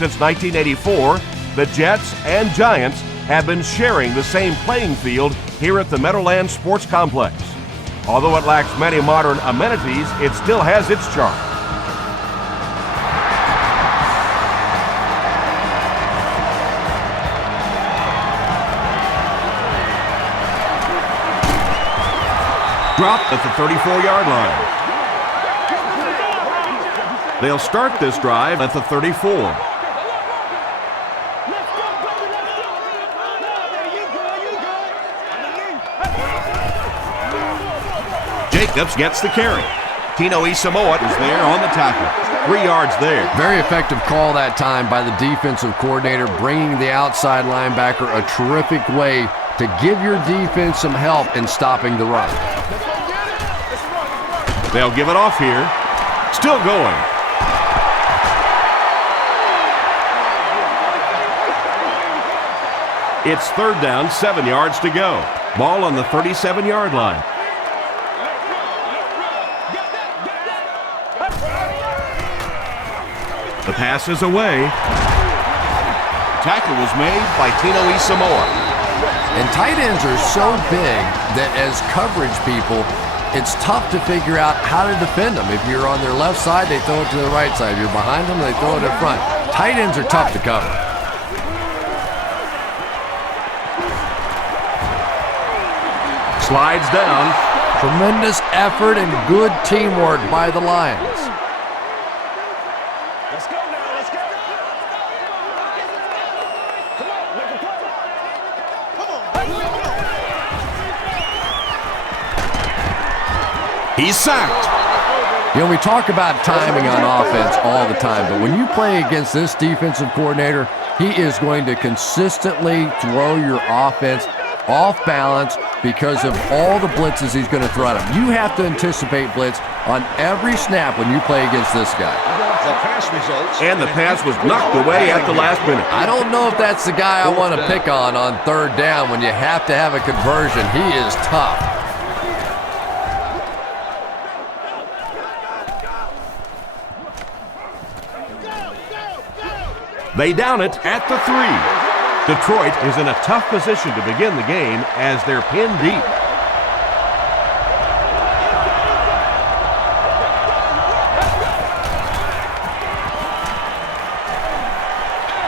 Since 1984, the Jets and Giants have been sharing the same playing field here at the Meadowlands Sports Complex. Although it lacks many modern amenities, it still has its charm. Dropped at the 34-yard line. They'll start this drive at the 34. Jacobs gets the carry. Tino Isamoa is there on the tackle. 3 yards there. Very effective call that time by the defensive coordinator, bringing the outside linebacker, a terrific way to give your defense some help in stopping the run. They'll give it off here. Still going. It's 3rd down, 7 yards to go. Ball on the 37-yard line. The pass is away. Tackle was made by Tino Isamoa. And tight ends are so big that as coverage people, it's tough to figure out how to defend them. If you're on their left side, they throw it to the right side. If you're behind them, they throw it in front. Tight ends are tough to cover. Slides down. Tremendous effort and good teamwork by the Lions. Let's go now, let's go. Come on, make a play. Come on. He's sacked. You know, we talk about timing on offense all the time, but when you play against this defensive coordinator, he is going to consistently throw your offense off balance because of all the blitzes he's going to throw at him. You have to anticipate blitz on every snap when you play against this guy. And the pass was knocked away at the last minute. I don't know if that's the guy I want to pick on 3rd down when you have to have a conversion. He is tough. They down it at the 3. Detroit is in a tough position to begin the game as they're pinned deep.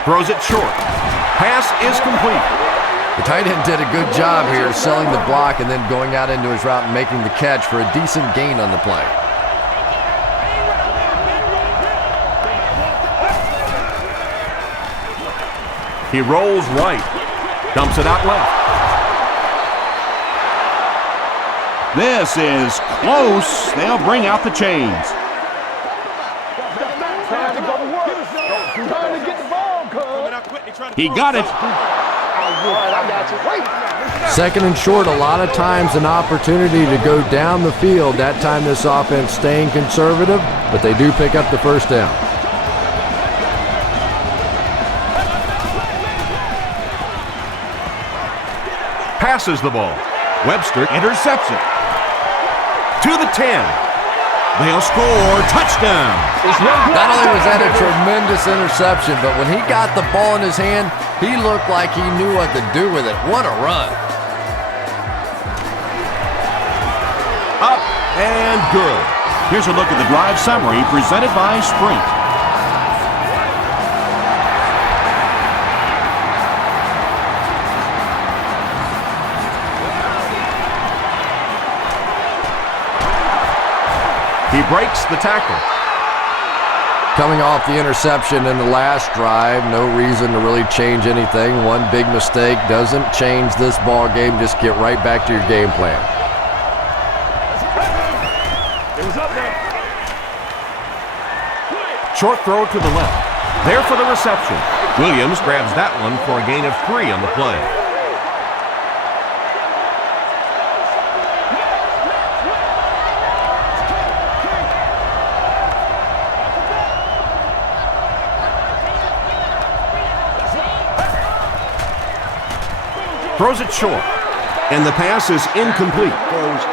Throws it short. Pass is complete. The tight end did a good job here selling the block and then going out into his route and making the catch for a decent gain on the play. He rolls right, dumps it out left. This is close. They'll bring out the chains. He got it. 2nd and short, a lot of times an opportunity to go down the field. That time this offense staying conservative, but they do pick up the 1st down. Passes the ball. Webster intercepts it. To the 10. They'll score. Touchdown. Not only was that a tremendous interception, but when he got the ball in his hand, he looked like he knew what to do with it. What a run. Up and good. Here's a look at the drive summary presented by Sprint. He breaks the tackle. Coming off the interception in the last drive, no reason to really change anything. One big mistake doesn't change this ball game. Just get right back to your game plan. Short throw to the left. There for the reception. Williams grabs that one for a gain of 3 on the play. Throws it short. And the pass is incomplete.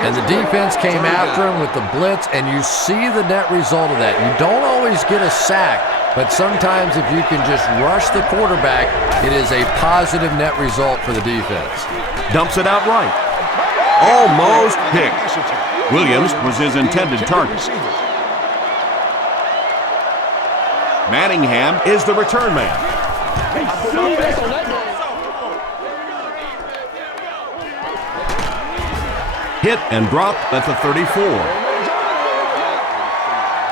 And the defense came after him with the blitz, and you see the net result of that. You don't always get a sack, but sometimes if you can just rush the quarterback, it is a positive net result for the defense. Dumps it out right. Almost picked. Williams was his intended target. Manningham is the return man. Hit and drop at the 34.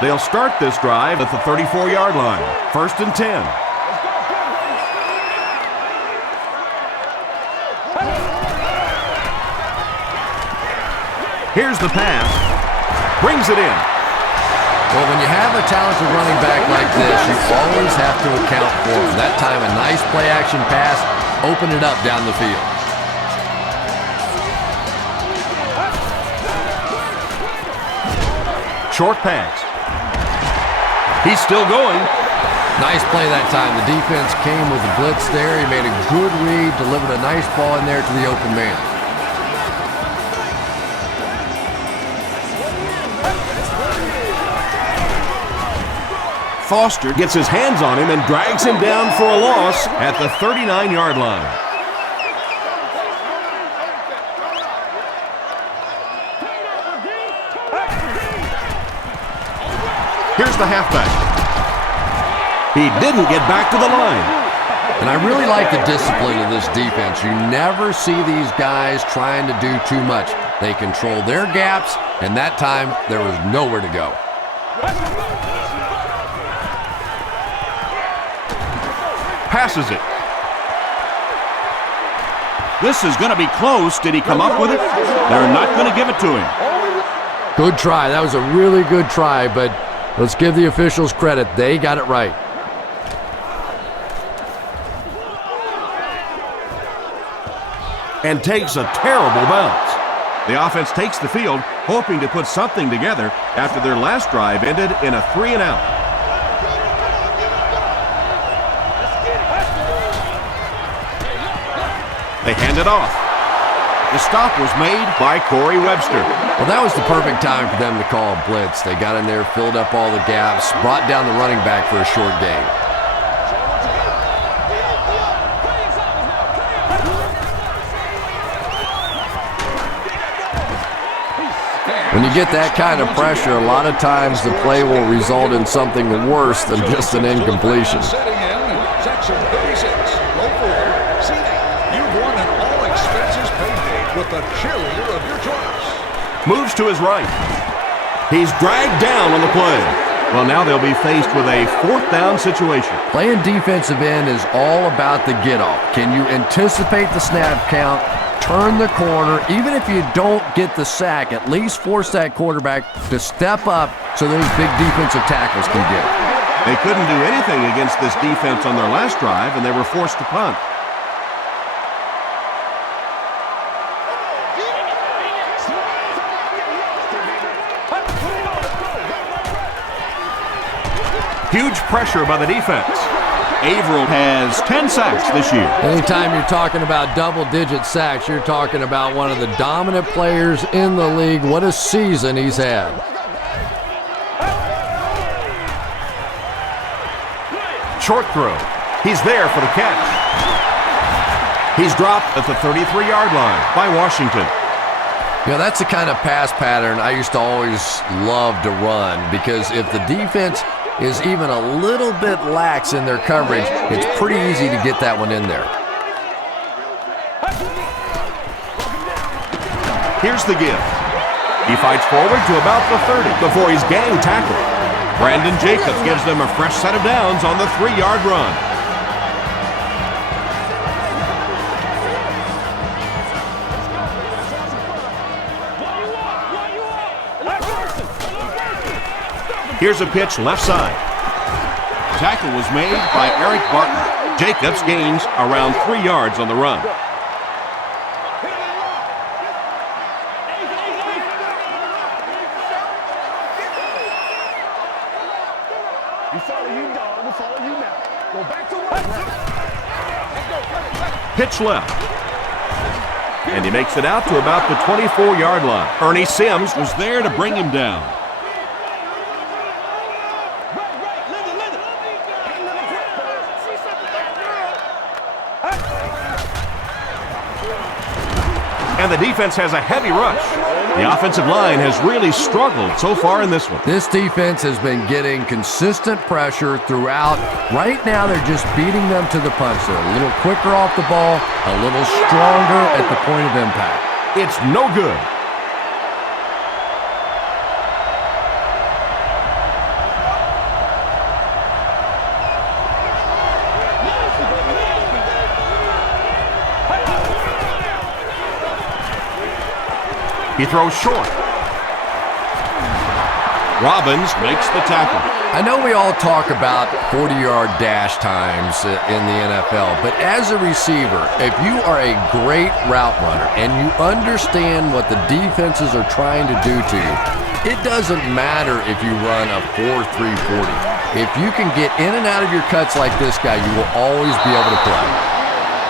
They'll start this drive at the 34-yard line. 1st and 10. Here's the pass. Brings it in. Well, when you have a talented running back like this, you always have to account for him. That time, a nice play-action pass opened it up down the field. Short pass. He's still going. Nice play that time. The defense came with the blitz there. He made a good read, delivered a nice ball in there to the open man. Foster gets his hands on him and drags him down for a loss at the 39-yard line. Here's the halfback. He didn't get back to the line. And I really like the discipline of this defense. You never see these guys trying to do too much. They control their gaps, and that time there was nowhere to go. Passes it. This is going to be close. Did he come up with it? They're not going to give it to him. Good try. That was a really good try, but let's give the officials credit. They got it right. And takes a terrible bounce. The offense takes the field, hoping to put something together after their last drive ended in a 3-and-out. They hand it off. The stop was made by Corey Webster. Well, that was the perfect time for them to call a blitz. They got in there, filled up all the gaps, brought down the running back for a short gain. When you get that kind of pressure, a lot of times the play will result in something worse than just an incompletion. Sitting in section 36, row 4, seating. You've won an all-expenses paid date with the cheerleader of your choice. Moves to his right. He's dragged down on the play. Well, now they'll be faced with a 4th down situation. Playing defensive end is all about the get-off. Can you anticipate the snap count, turn the corner, even if you don't get the sack, at least force that quarterback to step up so those big defensive tackles can get it. They couldn't do anything against this defense on their last drive, and they were forced to punt. Huge pressure by the defense. Averill has 10 sacks this year. Anytime you're talking about double-digit sacks, you're talking about one of the dominant players in the league. What a season he's had. Short throw. He's there for the catch. He's dropped at the 33-yard line by Washington. You know, that's the kind of pass pattern I used to always love to run, because if the defense is even a little bit lax in their coverage, it's pretty easy to get that one in there. Here's the give. He fights forward to about the 30 before he's gang tackled. Brandon Jacobs gives them a fresh set of downs on the 3-yard run. Here's a pitch left side. Tackle was made by Eric Barton. Jacobs gains around 3 yards on the run. You follow you, dog. We'll follow you now. Go back to work. Pitch left. and he makes it out to about the 24-yard line. Ernie Sims was there to bring him down. And the defense has a heavy rush. The offensive line has really struggled so far in this one. This defense has been getting consistent pressure throughout. Right now, they're just beating them to the punch. They're a little quicker off the ball, a little stronger at the point of impact. It's no good. He throws short. Robbins makes the tackle. I know we all talk about 40-yard dash times in the NFL, but as a receiver, if you are a great route runner and you understand what the defenses are trying to do to you, it doesn't matter if you run a 4.340. If you can get in and out of your cuts like this guy, you will always be able to play.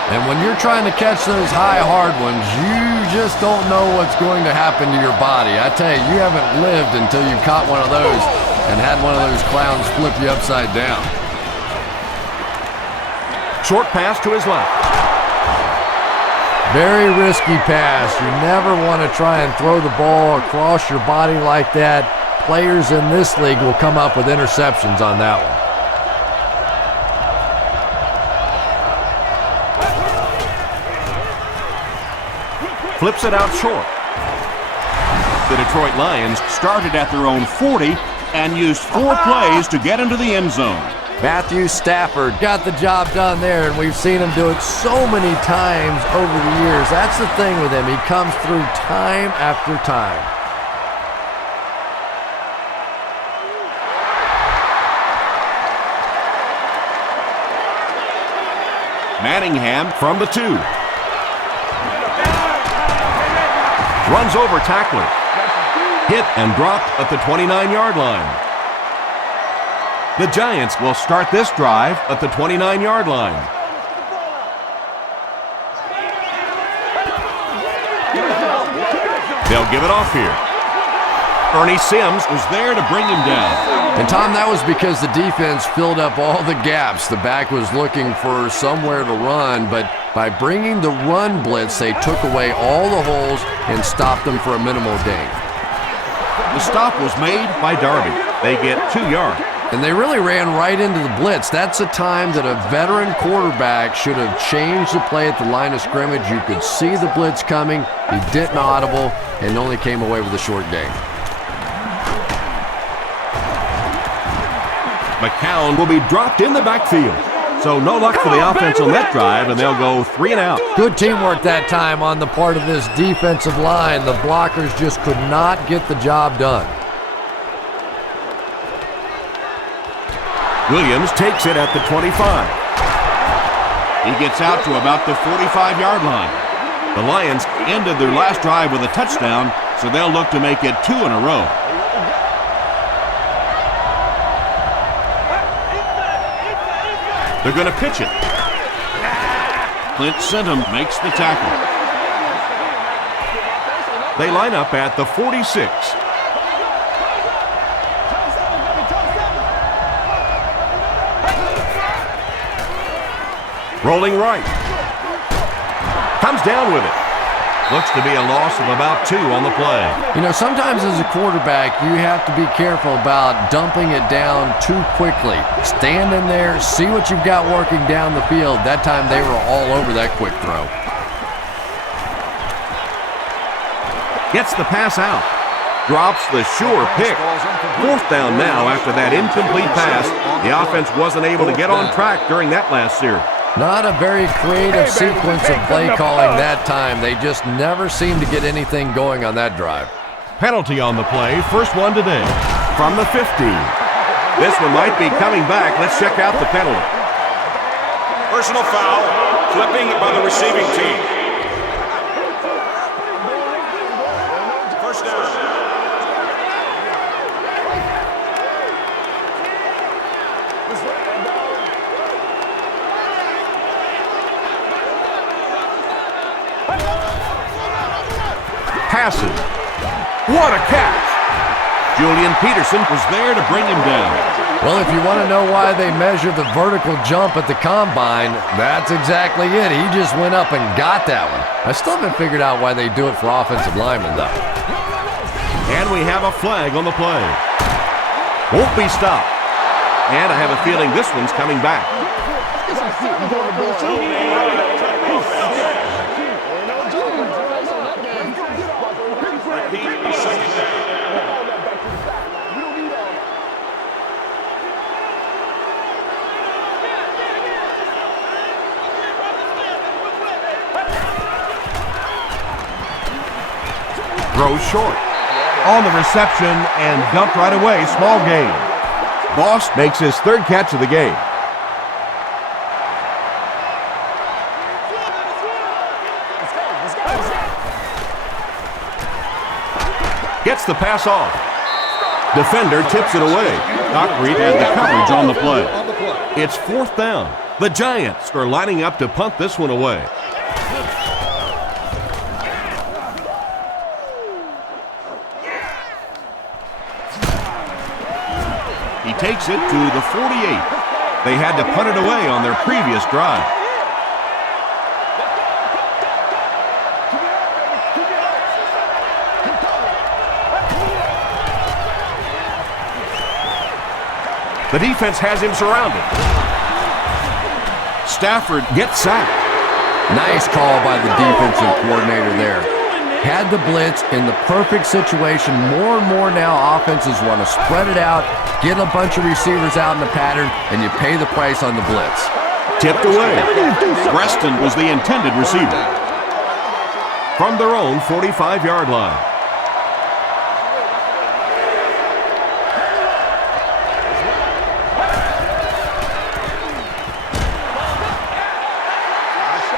And when you're trying to catch those high, hard ones, you just don't know what's going to happen to your body. I tell you, you haven't lived until you've caught one of those and had one of those clowns flip you upside down. Short pass to his left. Very risky pass. You never want to try and throw the ball across your body like that. Players in this league will come up with interceptions on that one. Flips it out short. The Detroit Lions started at their own 40 and used 4 plays to get into the end zone. Matthew Stafford got the job done there, and we've seen him do it so many times over the years. That's the thing with him. He comes through time after time. Manningham from the 2. Runs over tackler. Hit and dropped at the 29-yard line. The Giants will start this drive at the 29-yard line. They'll give it off here. Ernie Sims was there to bring him down. And Tom, that was because the defense filled up all the gaps. The back was looking for somewhere to run, but by bringing the run blitz, they took away all the holes and stopped them for a minimal gain. The stop was made by Darby. They get 2 yards. And they really ran right into the blitz. That's a time that a veteran quarterback should have changed the play at the line of scrimmage. You could see the blitz coming. He didn't audible and only came away with a short gain. McCown will be dropped in the backfield. So no luck for the offense on that drive, and they'll go 3 and out. Good teamwork that time on the part of this defensive line. The blockers just could not get the job done. Williams takes it at the 25. He gets out to about the 45-yard line. The Lions ended their last drive with a touchdown, so they'll look to make it 2 in a row. They're going to pitch it. Clint Sentum makes the tackle. They line up at the 46. Rolling right. Comes down with it. Looks to be a loss of about 2 on the play. You know, sometimes as a quarterback, you have to be careful about dumping it down too quickly. Stand in there, see what you've got working down the field. That time they were all over that quick throw. Gets the pass out. Drops the sure pick. 4th down now after that incomplete pass. The offense wasn't able to get on track during that last series. Not a very creative sequence of play calling that time. They just never seemed to get anything going on that drive. Penalty on the play, first one today, from the 15. This one might be coming back. Let's check out the penalty. Personal foul, flipping by the receiving team. First down. passes. What a catch! Julian Peterson was there to bring him down. Well, if you want to know why they measure the vertical jump at the combine, that's exactly it. He just went up and got that one. I still haven't figured out why they do it for offensive linemen, though. And we have a flag on the play. Won't be stopped. And I have a feeling this one's coming back. Throws short. On the reception and dumped right away. Small gain. Boss makes his third catch of the game. Gets the pass off. Defender tips it away. Doc Reed had the coverage on the play. It's fourth down. The Giants are lining up to punt this one away. He takes it to the 48. They had to punt it away on their previous drive. The defense has him surrounded. Stafford gets sacked. Nice call by the defensive coordinator there. Had the blitz in the perfect situation. More and more now offenses want to spread it out, get a bunch of receivers out in the pattern, and you pay the price on the blitz. Tipped away. Preston was the intended receiver. From their own 45-yard line.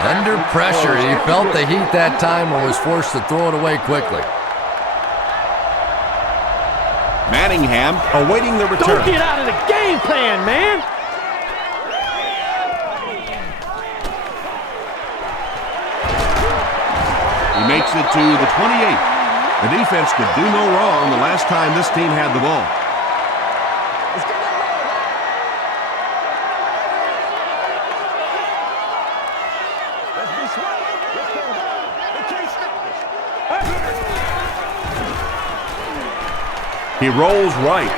Under pressure, he felt the heat that time and was forced to throw it away quickly. Manningham awaiting the return. Don't get out of the game plan, man. He makes it to the 28. The defense could do no wrong the last time this team had the ball. He rolls right.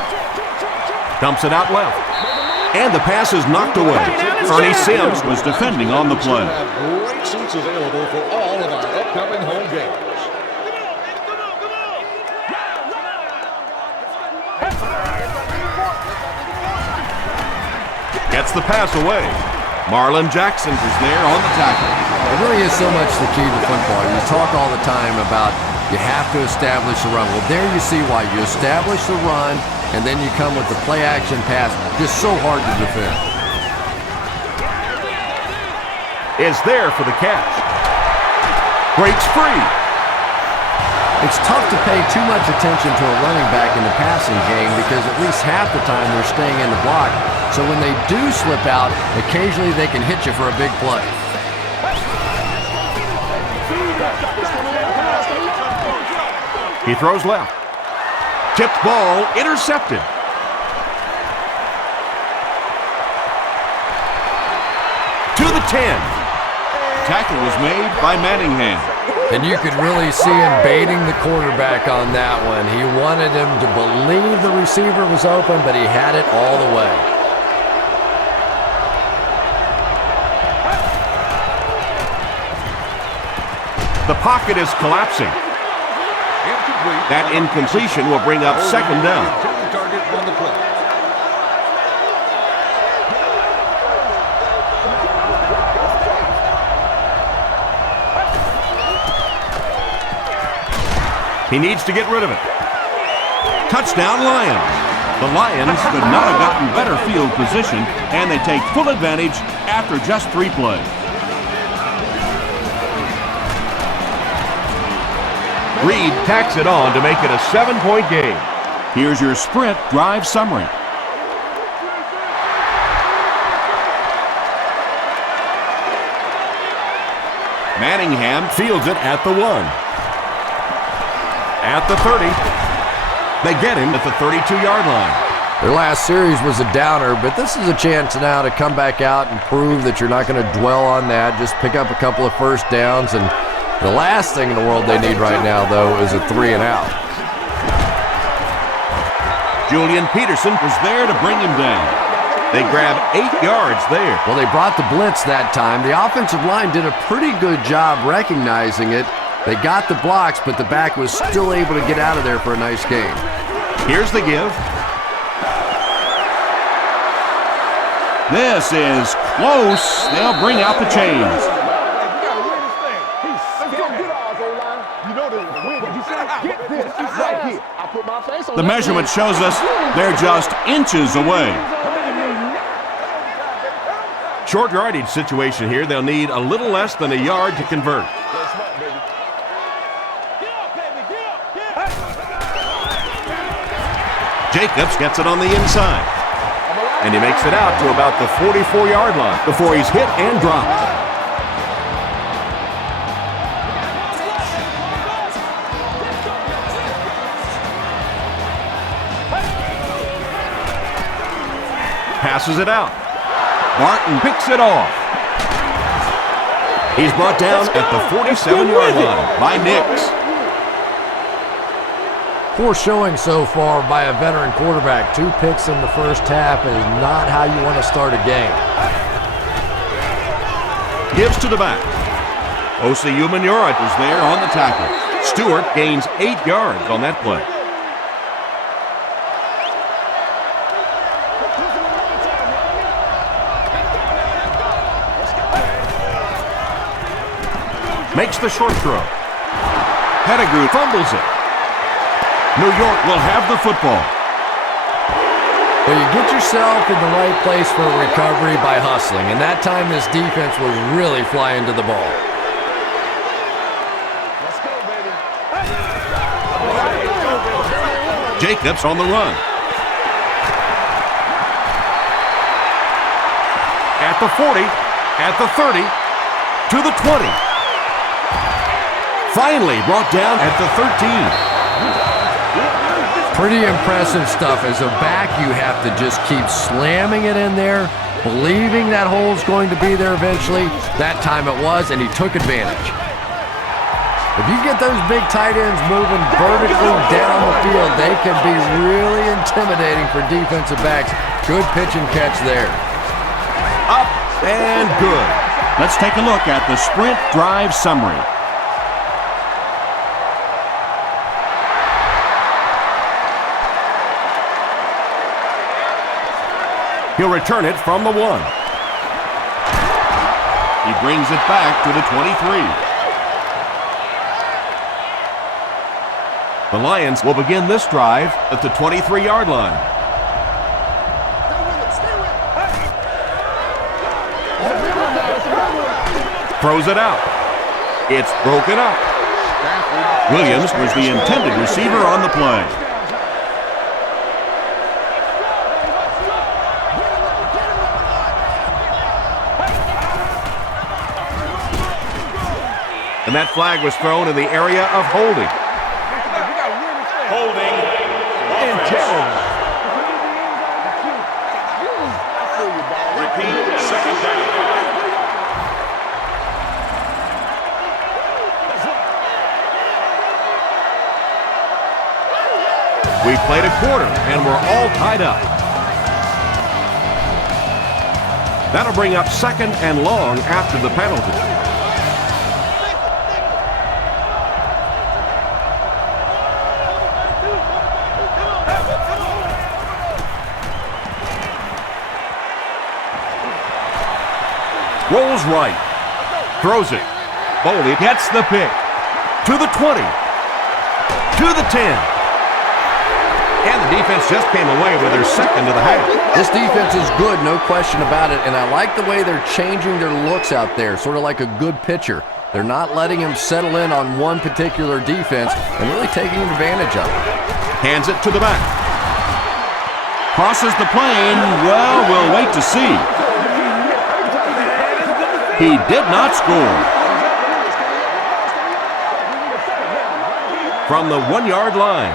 Dumps it out left. And the pass is knocked away. Ernie Sims was defending on the play. Great seats available for all of our upcoming home games. Gets the pass away. Marlon Jackson is there on the tackle. It really is so much the key to football. You talk all the time about you have to establish a run. Well, there you see why. You establish the run, and then you come with the play-action pass. Just so hard to defend. Is there for the catch. Breaks free. It's tough to pay too much attention to a running back in the passing game because at least half the time they're staying in the block. So when they do slip out, occasionally they can hit you for a big play. He throws left. Tipped ball, intercepted. To the 10. Tackle was made by Manningham. And you could really see him baiting the quarterback on that one. He wanted him to believe the receiver was open, but he had it all the way. The pocket is collapsing. That incompletion will bring up second down. Target on the play. He needs to get rid of it. Touchdown, Lions. The Lions could not have gotten better field position, and they take full advantage after just 3 plays. Reed tacks it on to make it a 7-point game. Here's your sprint drive summary. Manningham fields it at the 1. At the 30. They get him at the 32-yard line. Their last series was a downer, but this is a chance now to come back out and prove that you're not going to dwell on that. Just pick up a couple of first downs, and the last thing in the world they need right now, though, is a 3-and-out. Julian Peterson was there to bring him down. They grab 8 yards there. Well, they brought the blitz that time. The offensive line did a pretty good job recognizing it. They got the blocks, but the back was still able to get out of there for a nice gain. Here's the give. This is close. They'll bring out the chains. The measurement shows us they're just inches away. Short yardage situation here. They'll need a little less than a yard to convert. Jacobs gets it on the inside. And he makes it out to about the 44-yard line before he's hit and dropped. Passes it out. Martin picks it off. He's brought down at the 47-yard line by Nix. Poor showing so far by a veteran quarterback. 2 picks in the first half is not how you want to start a game. Gives to the back. Osi Umenyiora is there on the tackle. Stewart gains 8 yards on that play. Makes the short throw. Pettigrew fumbles it. New York will have the football. Well, you get yourself in the right place for a recovery by hustling, and that time this defense was really flying to the ball. Let's go, baby. Jacobs on the run. At the 40, at the 30, to the 20. Finally brought down at the 13. Pretty impressive stuff. As a back, you have to just keep slamming it in there, believing that hole's going to be there eventually. That time it was, and he took advantage. If you get those big tight ends moving vertically down the field, they can be really intimidating for defensive backs. Good pitch and catch there. Up and good. Let's take a look at the sprint drive summary. He'll return it from the 1. He brings it back to the 23. The Lions will begin this drive at the 23-yard line. Throws it out. It's broken up. Williams was the intended receiver on the play. And that flag was thrown in the area of holding. Holding. Repeat, second down. We played a quarter, and we're all tied up. That'll bring up second and long after the penalty. Rolls right. Throws it. Boley gets the pick. To the 20. To the 10. And the defense just came away with their second of the half. This defense is good, no question about it, and I like the way they're changing their looks out there, sort of like a good pitcher. They're not letting him settle in on one particular defense and really taking advantage of it. Hands it to the back. Crosses the plane. Well, we'll wait to see. He did not score. from the 1-yard line.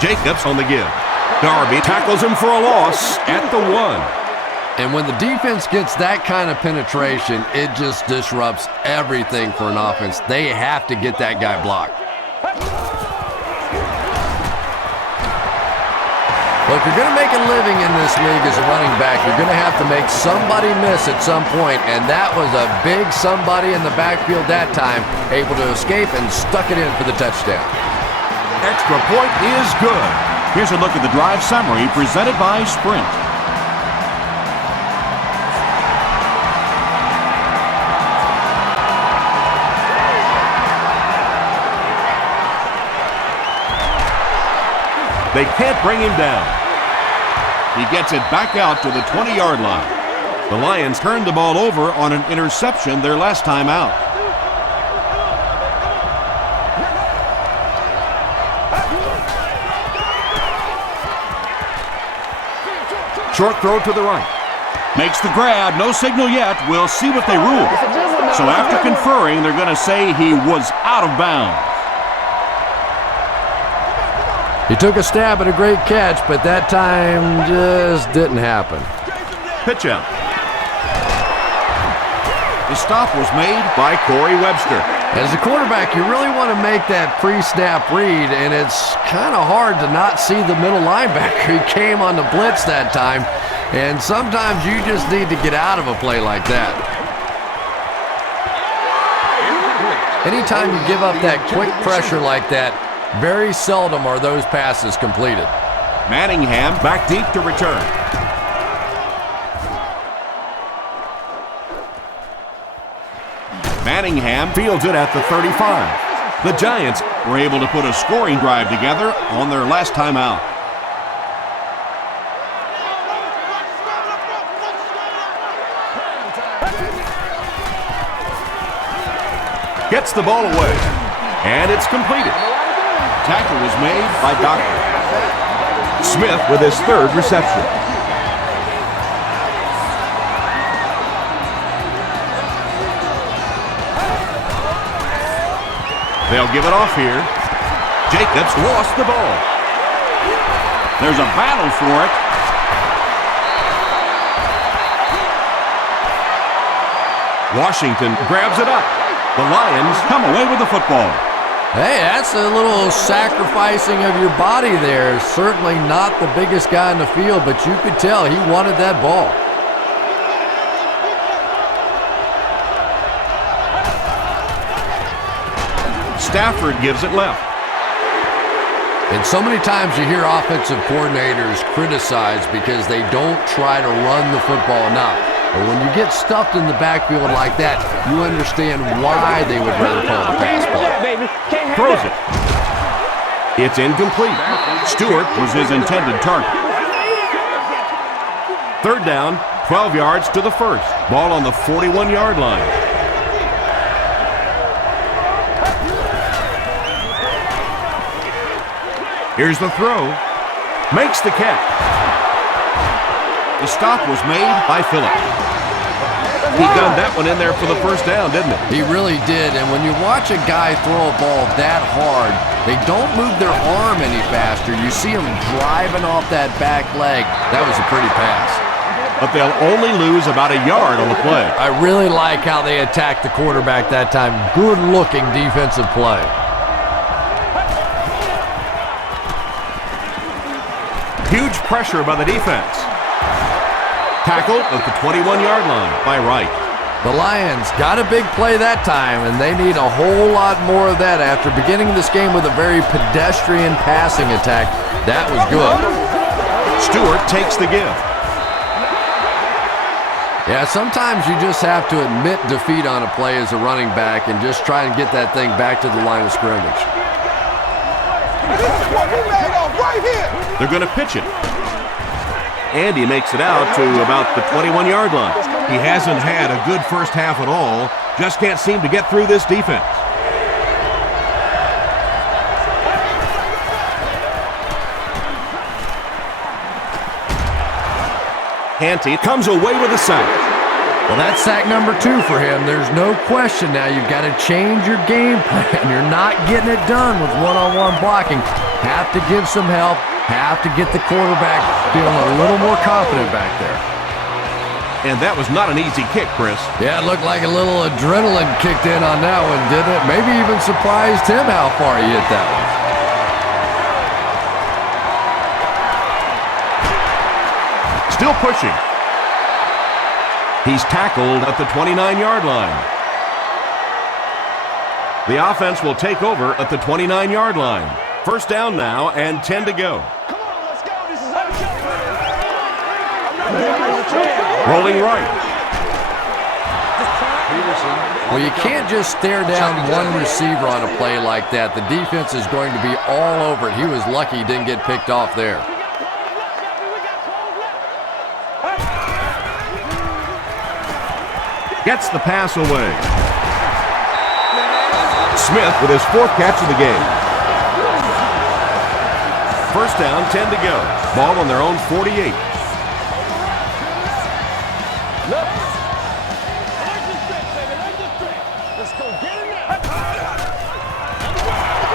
Jacobs on the give. R.B.I tackles him for a loss at the 1. And when the defense gets that kind of penetration, it just disrupts everything for an offense. They have to get that guy blocked. Well, if you're going to make a living in this league as a running back, you're going to have to make somebody miss at some point, and that was a big somebody in the backfield that time, able to escape and stuck it in for the touchdown. Extra point is good. Here's a look at the drive summary presented by Sprint. They can't bring him down. He gets it back out to the 20-yard line. The Lions turned the ball over on an interception their last time out. Short throw to the right. Makes the grab. No signal yet. We'll see what they rule. So after conferring, they're going to say he was out of bounds. He took a stab at a great catch, but that time just didn't happen. Pitch out. The stop was made by Corey Webster. As a quarterback, you really want to make that pre-snap read, and it's kind of hard to not see the middle linebacker. He came on the blitz that time, and sometimes you just need to get out of a play like that. Anytime you give up that quick pressure like that, very seldom are those passes completed. Manningham back deep to return. Manningham fields it at the 35. The Giants were able to put a scoring drive together on their last time out. Gets the ball away, and it's completed. Tackle was made by Doctor. Smith with his third reception. They'll give it off here. Jacobs lost the ball. There's a battle for it. Washington grabs it up. The Lions Come away with the football. Hey, that's a little sacrificing of your body there. Certainly not the biggest guy in the field, but you could tell he wanted that ball. Stafford gives it left. And so many times you hear offensive coordinators criticized because they don't try to run the football enough. But when you get stuffed in the backfield like that, you understand why they would rather call the pass play. Throws it. It's incomplete. Stewart was his intended target. Third down, 12 yards to the first. Ball on the 41-yard line. Here's the throw. Makes the catch. The stop was made by Phillips. He gunned that one in there for the first down, didn't he? He really did, and when you watch a guy throw a ball that hard, they don't move their arm any faster. You see him driving off that back leg. That was a pretty pass. But they'll only lose about a yard on the play. I really like how they attacked the quarterback that time. Good-looking defensive play. Huge pressure by the defense. Tackled at the 21-yard line by Wright. The Lions got a big play that time, and they need a whole lot more of that after beginning this game with a very pedestrian passing attack. That was good. Stewart takes the give. Yeah, sometimes you just have to admit defeat on a play as a running back and just try and get that thing back to the line of scrimmage. They're going to pitch it. And he makes it out to about the 21-yard line. He hasn't had a good first half at all. Just can't seem to get through this defense. Canty comes away with a sack. Well, that's sack number 2 for him. There's no question now. You've got to change your game plan. You're not getting it done with one-on-one blocking. Have to give some help. Have to get the quarterback feeling a little more confident back there. And that was not an easy kick, Chris. Yeah, it looked like a little adrenaline kicked in on that one, didn't it? Maybe even surprised him how far he hit that one. Still pushing. He's tackled at the 29-yard line. The offense will take over at the 29-yard line. First down now and 10 to go. Come on, let's go. This is our shot. Rolling right. Well, you can't just stare down one receiver on a play like that. The defense is going to be all over it. He was lucky he didn't get picked off there. Gets the pass away. Smith with his 4th catch of the game. First down, 10 to go. Ball on their own 48.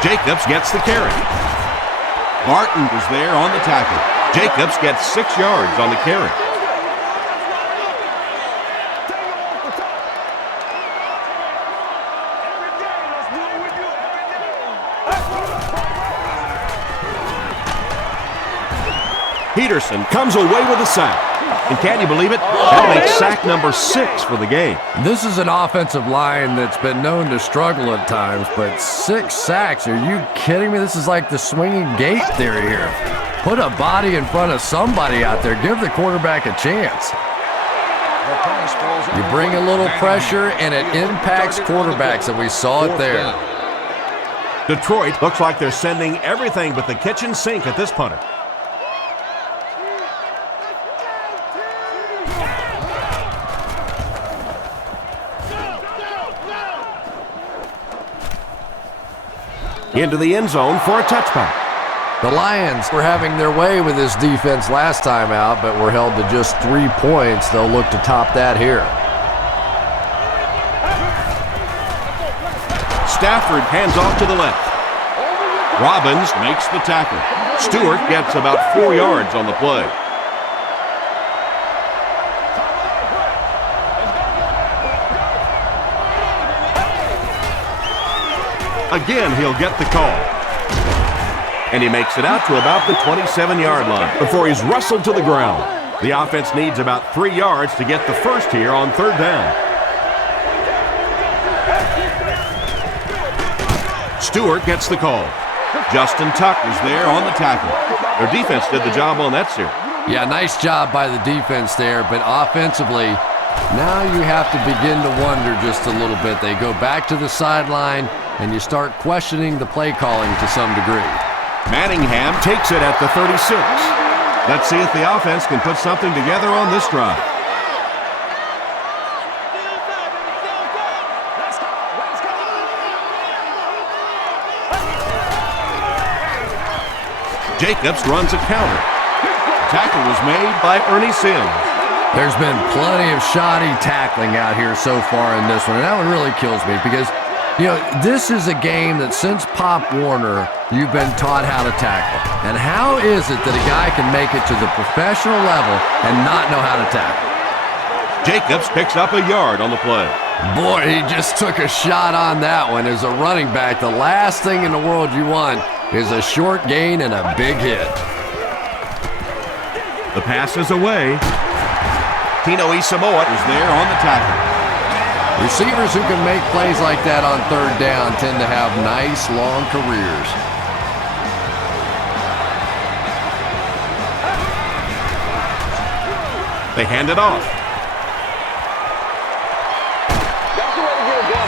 Jacobs gets the carry. Barton was there on the tackle. Jacobs gets 6 yards on the carry. Peterson comes away with a sack. And can you believe it? That makes sack number 6 for the game. This is an offensive line that's been known to struggle at times, but 6 sacks, are you kidding me? This is like the swinging gate theory here. Put a body in front of somebody out there. Give the quarterback a chance. You bring a little pressure, and it impacts quarterbacks, and we saw it there. Detroit looks like they're sending everything but the kitchen sink at this punter. Into the end zone for a touchback. The Lions were having their way with this defense last time out, but were held to just 3 points. They'll look to top that here. Stafford hands off to the left. Robbins makes the tackle. Stewart gets about 4 yards on the play. Again, he'll get the call. And he makes it out to about the 27-yard line before he's wrestled to the ground. The offense needs about 3 yards to get the first here on 3rd down. Stewart gets the call. Justin Tuck was there on the tackle. Their defense did the job on that series. Yeah, nice job by the defense there, but offensively, now you have to begin to wonder just a little bit. They go back to the sideline, and you start questioning the play calling to some degree. Manningham takes it at the 36. Let's see if the offense can put something together on this drive. Jacobs runs a counter. Tackle was made by Ernie Sims. There's been plenty of shoddy tackling out here so far in this one, and that one really kills me because, you know, this is a game that since Pop Warner, you've been taught how to tackle. And how is it that a guy can make it to the professional level and not know how to tackle? Jacobs picks up a yard on the play. Boy, he just took a shot on that one. As a running back, the last thing in the world you want is a short gain and a big hit. The pass is away. Tino Isamoa is there on the tackle. Receivers who can make plays like that on 3rd down tend to have nice, long careers. They hand it off.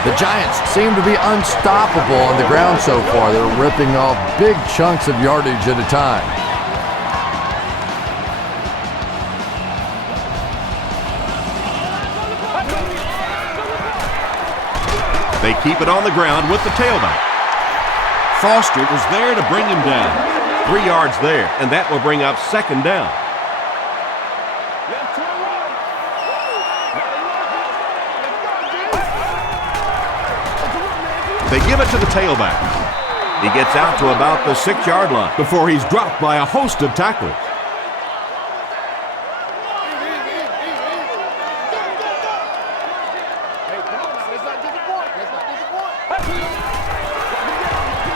The Giants seem to be unstoppable on the ground so far. They're ripping off big chunks of yardage at a time. They keep it on the ground with the tailback. Foster was there to bring him down. 3 yards there, and that will bring up 2nd down. Left 20. They give it to the tailback. He gets out to about the 6-yard line before he's dropped by a host of tacklers.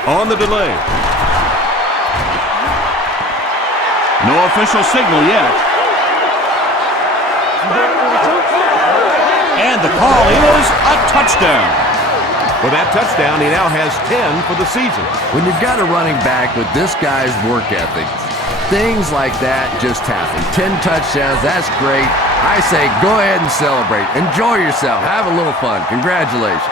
On the delay. No official signal yet. And the call is a touchdown. With that touchdown, he now has 10 for the season. When you've got a running back with this guy's work ethic, things like that just happen. 10 touchdowns, that's great. I say go ahead and celebrate. Enjoy yourself. Have a little fun. Congratulations.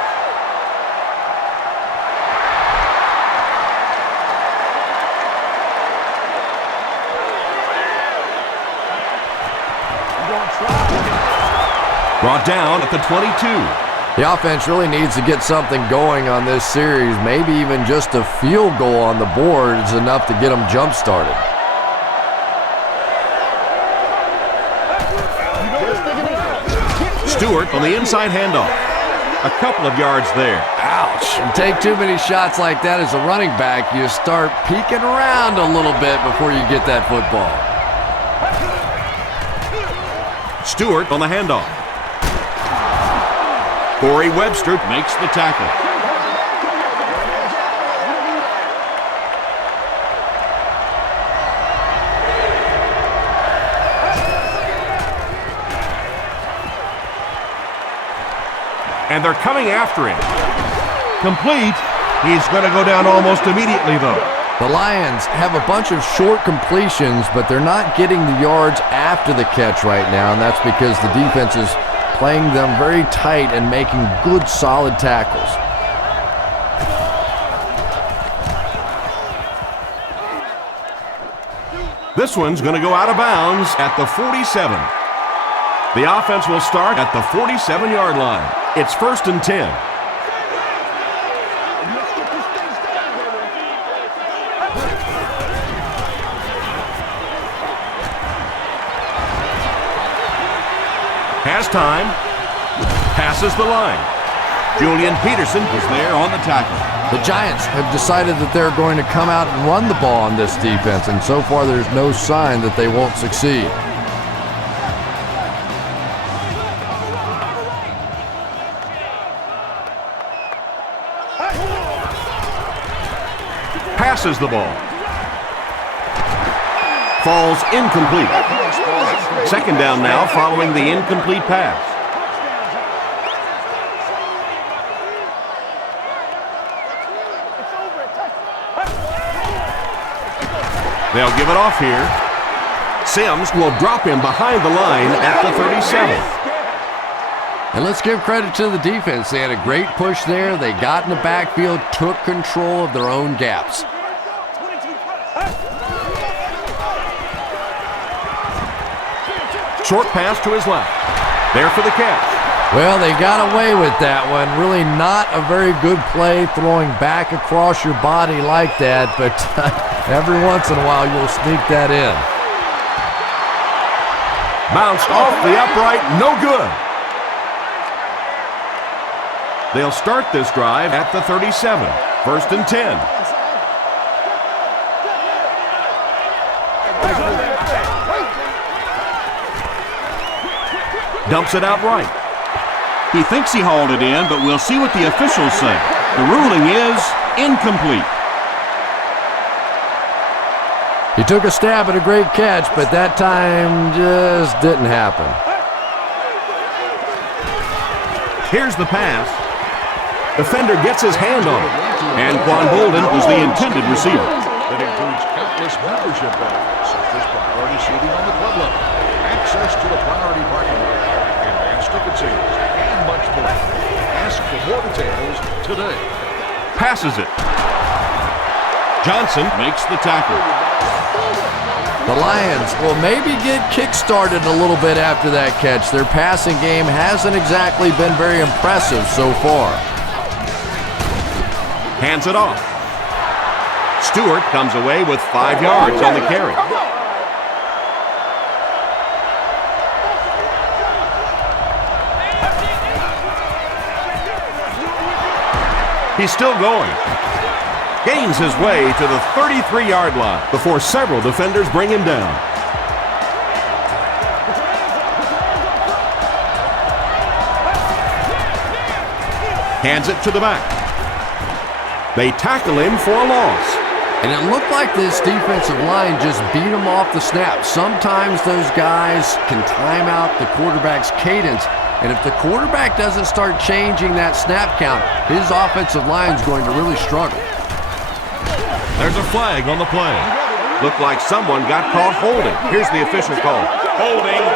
Brought down at the 22. The offense really needs to get something going on this series. Maybe even just a field goal on the board is enough to get them jump-started. Stewart on the inside handoff. A couple of yards there. Ouch. You take too many shots like that as a running back, you start peeking around a little bit before you get that football. Stewart on the handoff. Corey Webster Makes the tackle. and they're coming after him. Complete. He's going to go down almost immediately, though. The Lions have a bunch of short completions, but they're not getting the yards after the catch right now, and that's because the defense is playing them very tight and making good, solid tackles. This one's going to go out of bounds at the 47. The offense will start at the 47-yard line. It's 1st and 10. Has time. Passes the line. Julian Peterson is there on the tackle. The Giants have decided that they're going to come out and run the ball on this defense, and so far there's no sign that they won't succeed. Passes the ball. Falls incomplete. 2nd down now following the incomplete pass. They'll give it off here. Sims will drop him behind the line at the 37. And let's give credit to the defense. They had a great push there. They got in the backfield, took control of their own gaps. Short pass to his left. There for the catch. Well, they got away with that one. Really not a very good play throwing back across your body like that, but every once in a while you'll sneak that in. Bounced off the upright, no good. They'll start this drive at the 37. 1st and 10. Dumps it out right. He thinks he hauled it in, but we'll see what the officials say. The ruling is incomplete. He took a stab at a great catch, but that time just didn't happen. Here's the pass. Defender gets his hand on it. And Quan Bolden was the intended receiver. That includes countless membership benefits, such as priority seating on the club level, access to the priority parking lot, advanced ticket sales, and much more. Ask for more details today. Passes it. Johnson Makes the tackle. The Lions will maybe get kick-started a little bit after that catch. Their passing game hasn't exactly been very impressive so far. hands it off. Stewart comes away with 5 yards on the carry. He's still going. Gains his way to the 33-yard line before several defenders bring him down. Hands it to the back. They tackle him for a loss. And it looked like this defensive line just beat him off the snap. Sometimes those guys can time out the quarterback's cadence. And if the quarterback doesn't start changing that snap count, his offensive line is going to really struggle. There's a flag on the play. Looked like someone got caught holding. Here's the official call. Holding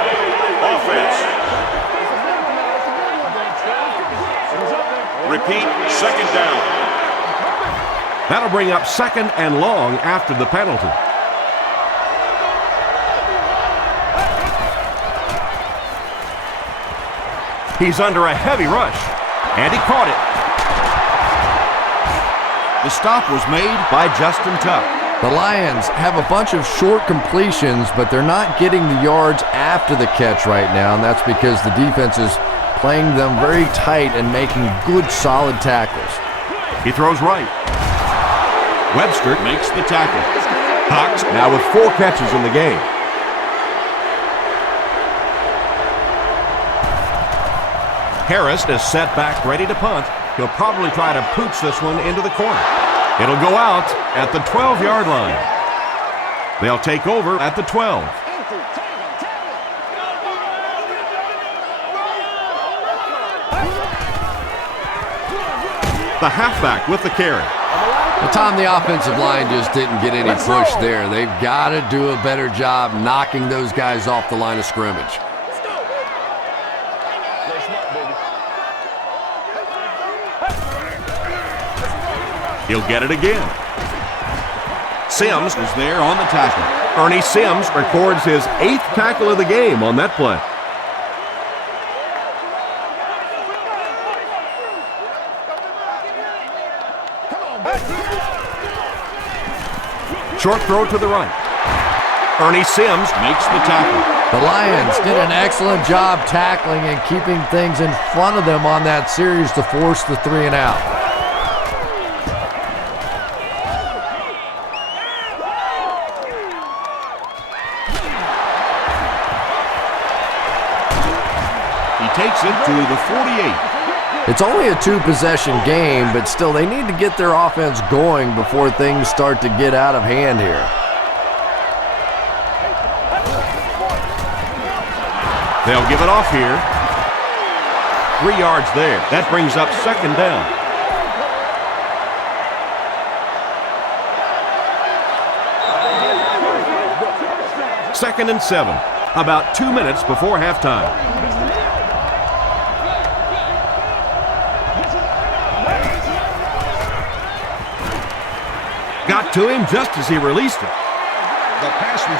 offense. Repeat, second down. That'll bring up second and long after the penalty. He's under a heavy rush, and he caught it. The stop was made by Justin Tuck. The Lions have a bunch of short completions, but they're not getting the yards after the catch right now, and that's because the defense is playing them very tight and making good, solid tackles. He throws right. Webster makes the tackle. Cox now with 4 catches in the game. Harris is set back, ready to punt. He'll probably try to pooch this one into the corner. It'll go out at the 12-yard line. They'll take over at the 12. The halfback with the carry. Well, Tom, the offensive line just didn't get any push there. They've got to do a better job knocking those guys off the line of scrimmage. He'll get it again. Sims is there on the tackle. Ernie Sims records his 8th tackle of the game on that play. Short throw to the right. Ernie Sims makes the tackle. The Lions did an excellent job tackling and keeping things in front of them on that series to force the 3 and out. He takes it to the 48. It's only a 2-possession game, but still they need to get their offense going before things start to get out of hand here. They'll give it off here. 3 yards there. That brings up second down. Second and 7. About 2 minutes before halftime. Got to him just as he released it.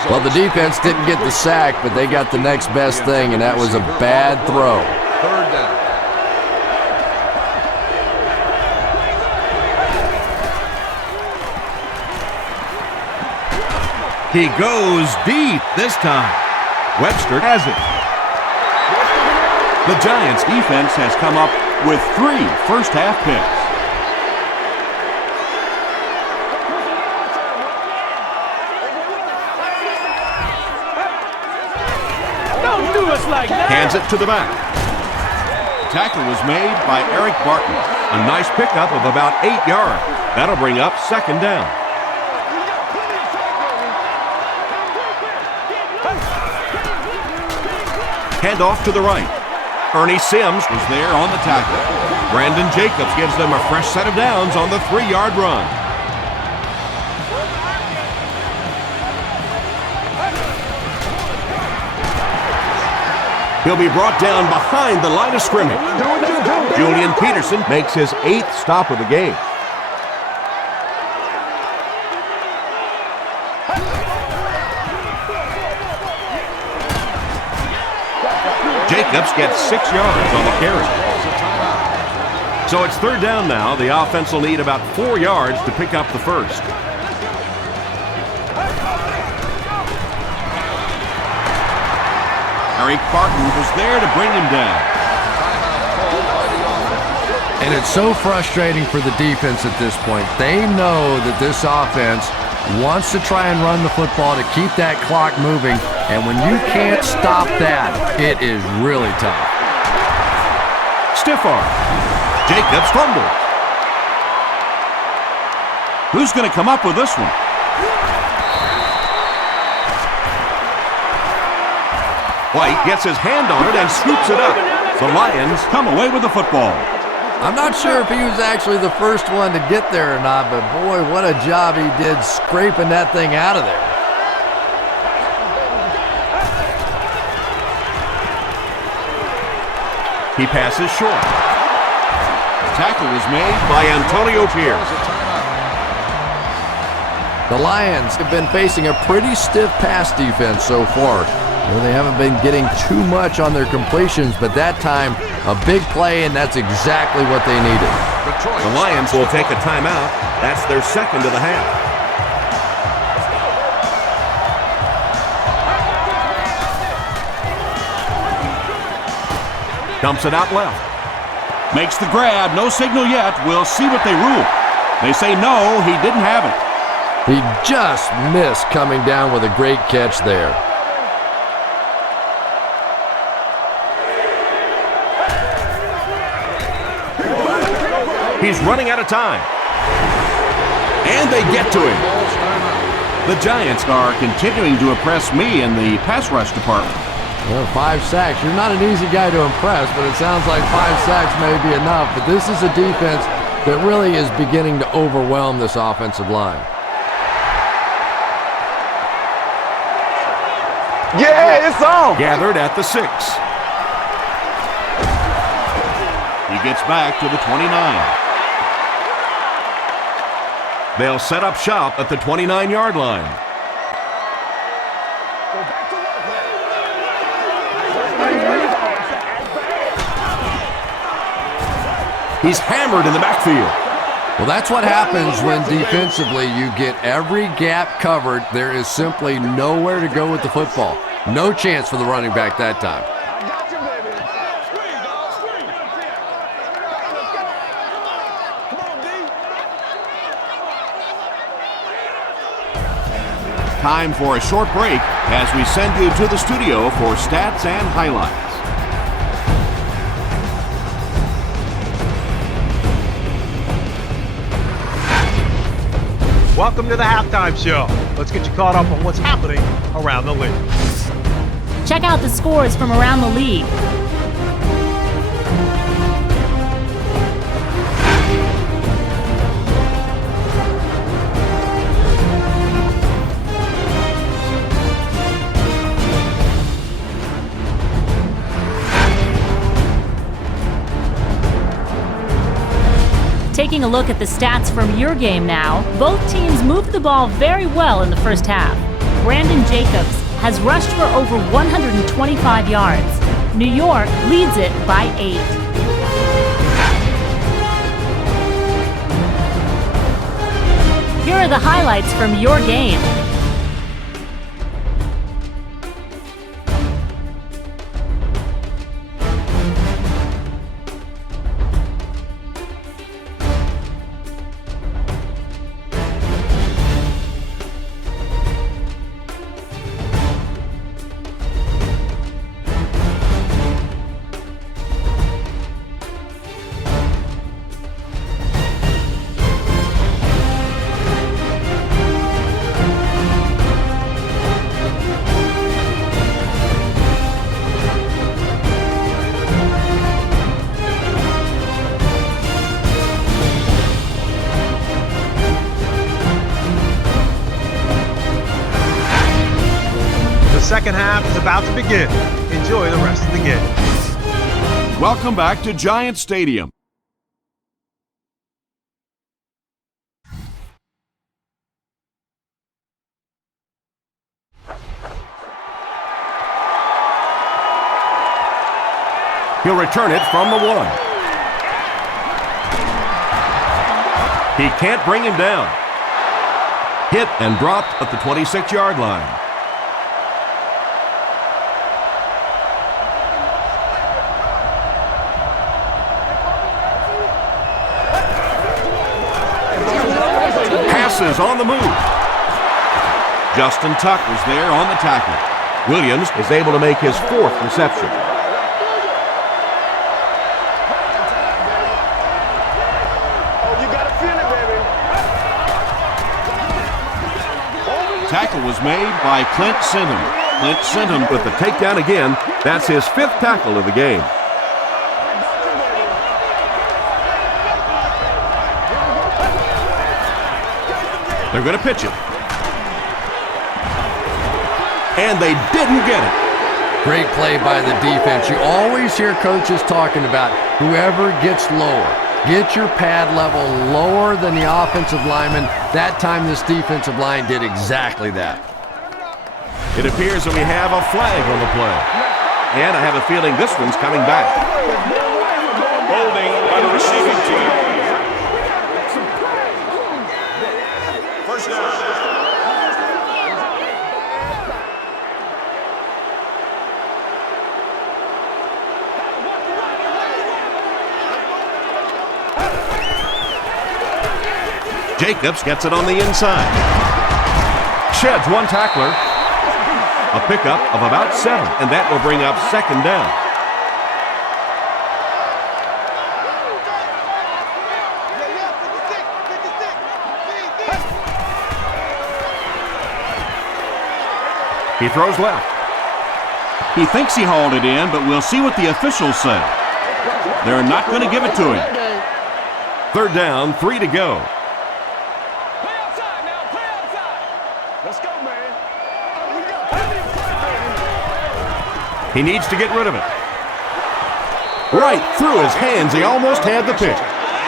Well, the defense didn't get the sack, but they got the next best thing, and that was a bad throw. Third down. He goes deep this time. Webster has it. The Giants' defense has come up with 3 first-half picks. Hands it to the back. Tackle was made by Eric Barton. A nice pickup of about 8 yards. That'll bring up second down. Hand off to the right. Ernie Sims was there on the tackle. Brandon Jacobs gives them a fresh set of downs on the 3-yard run. He'll be brought down behind the line of scrimmage. Julian Peterson makes his 8th stop of the game. Jacobs gets 6 yards on the carry. So it's third down now. The offense will need about 4 yards to pick up the first. Eric Barton was there to bring him down. And it's so frustrating for the defense at this point. They know that this offense wants to try and run the football to keep that clock moving, and when you can't stop that, it is really tough. Stiff arm. Jacobs fumbles. Who's going to come up with this one? White gets his hand on it and scoops it up. The Lions come away with the football. I'm not sure if he was actually the first one to get there or not, but boy, what a job he did scraping that thing out of there. He passes short. The tackle was made by Antonio Pierce. The Lions have been facing a pretty stiff pass defense so far. They haven't been getting too much on their completions, but that time, a big play, and that's exactly what they needed. The Lions will take a timeout. That's their second of the half. Dumps it out left. Makes the grab. No signal yet. We'll see what they rule. They say no, he didn't have it. He just missed coming down with a great catch there. He's running out of time. And they get to him. The Giants are continuing to impress me in the pass rush department. Well, 5 sacks. You're not an easy guy to impress, but it sounds like 5 sacks may be enough. But this is a defense that really is beginning to overwhelm this offensive line. Yeah, it's on. Gathered at the 6. He gets back to the 29. They'll set up shop at the 29-yard line. He's hammered in the backfield. Well, that's what happens when defensively you get every gap covered. There is simply nowhere to go with the football. No chance for the running back that time. Time for a short break as we send you to the studio for stats and highlights. Welcome to the halftime show. Let's get you caught up on what's happening around the league. Check out the scores from around the league. Taking a look at the stats from your game now, both teams moved the ball very well in the first half. Brandon Jacobs has rushed for over 125 yards. New York leads it by 8. Here are the highlights from your game. Second half is about to begin. Enjoy the rest of the game. Welcome back to Giant Stadium. He'll return it from the 1. He can't bring him down. Hit and dropped at the 26-yard line. This is on the move. Justin Tuck was there on the tackle. Williams is able to make his 4th reception. Oh, you gotta feel it, baby. Tackle was made by Clint Sinton. Clint Sinton With the takedown again, that's his 5th tackle of the game. They're going to pitch it. And they didn't get it. Great play by the defense. You always hear coaches talking about whoever gets lower. Get your pad level lower than the offensive lineman. That time this defensive line did exactly that. It appears that we have a flag on the play. And I have a feeling this one's coming back. Holding by the receiving team. First down. Jacobs gets it on the inside. Sheds one tackler. A pickup of about 7, and that will bring up 2nd down. He throws left. He thinks he hauled it in, but we'll see what the officials say. They're not going to give it to him. 3rd down, 3 to go. Let's go, man. He needs to get rid of it. Right through his hands. He almost had the pick.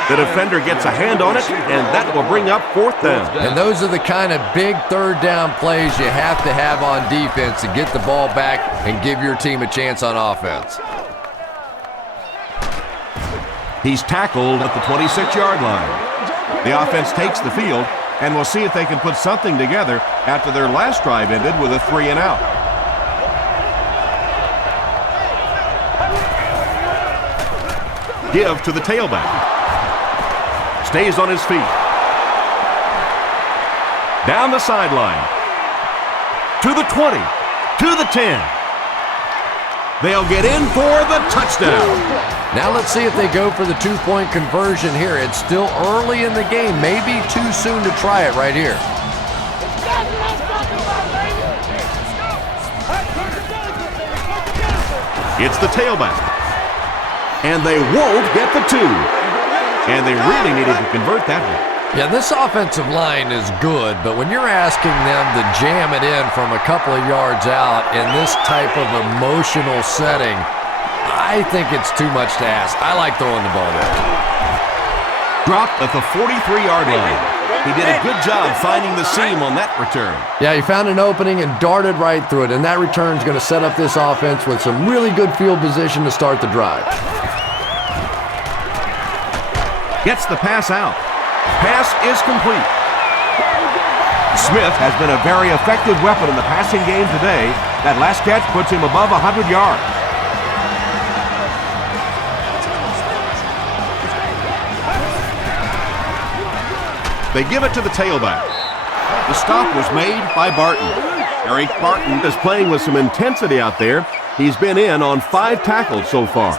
The defender gets a hand on it, and that will bring up 4th down. And those are the kind of big 3rd down plays you have to have on defense to get the ball back and give your team a chance on offense. He's tackled at the 26-yard line. The offense takes the field, and we'll see if they can put something together after their last drive ended with a 3-and-out. Give to the tailback. Stays on his feet. Down the sideline. To the 20. To the 10. They'll get in for the touchdown. Now let's see if they go for the 2-point conversion here. It's still early in the game. Maybe too soon to try it right here. It's the tailback. And they won't get the 2. And they really needed to convert that one. Yeah, this offensive line is good, but when you're asking them to jam it in from a couple of yards out in this type of emotional setting, I think it's too much to ask. I like throwing the ball there. Dropped at the 43-yard line. He did a good job finding the seam on that return. Yeah, he found an opening and darted right through it, and that return is going to set up this offense with some really good field position to start the drive. Gets the pass out. Pass is complete. Smith has been a very effective weapon in the passing game today. That last catch puts him above 100 yards. They give it to the tailback. The stop was made by Barton. Eric Barton is playing with some intensity out there. He's been in on 5 tackles so far.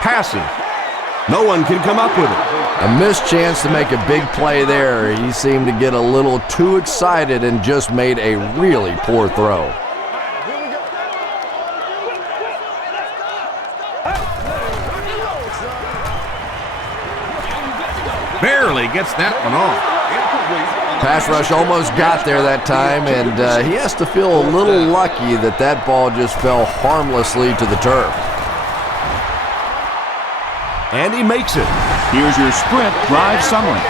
Passes. No one can come up with it. A missed chance to make a big play there. He seemed to get a little too excited and just made a really poor throw. Barely gets that one off. Pass rush almost got there that time, and he has to feel a little lucky that that ball just fell harmlessly to the turf. And he makes it. Here's your sprint drive summary.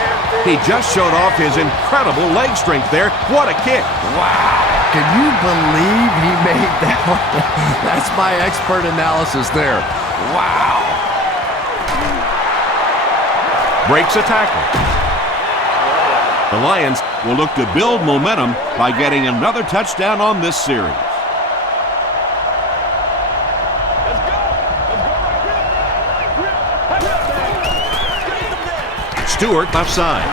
He just showed off his incredible leg strength there. What a kick. Wow. Can you believe he made that one? That's my expert analysis there. Wow. Breaks a tackle. The Lions Will look to build momentum by getting another touchdown on this series. Stewart left side.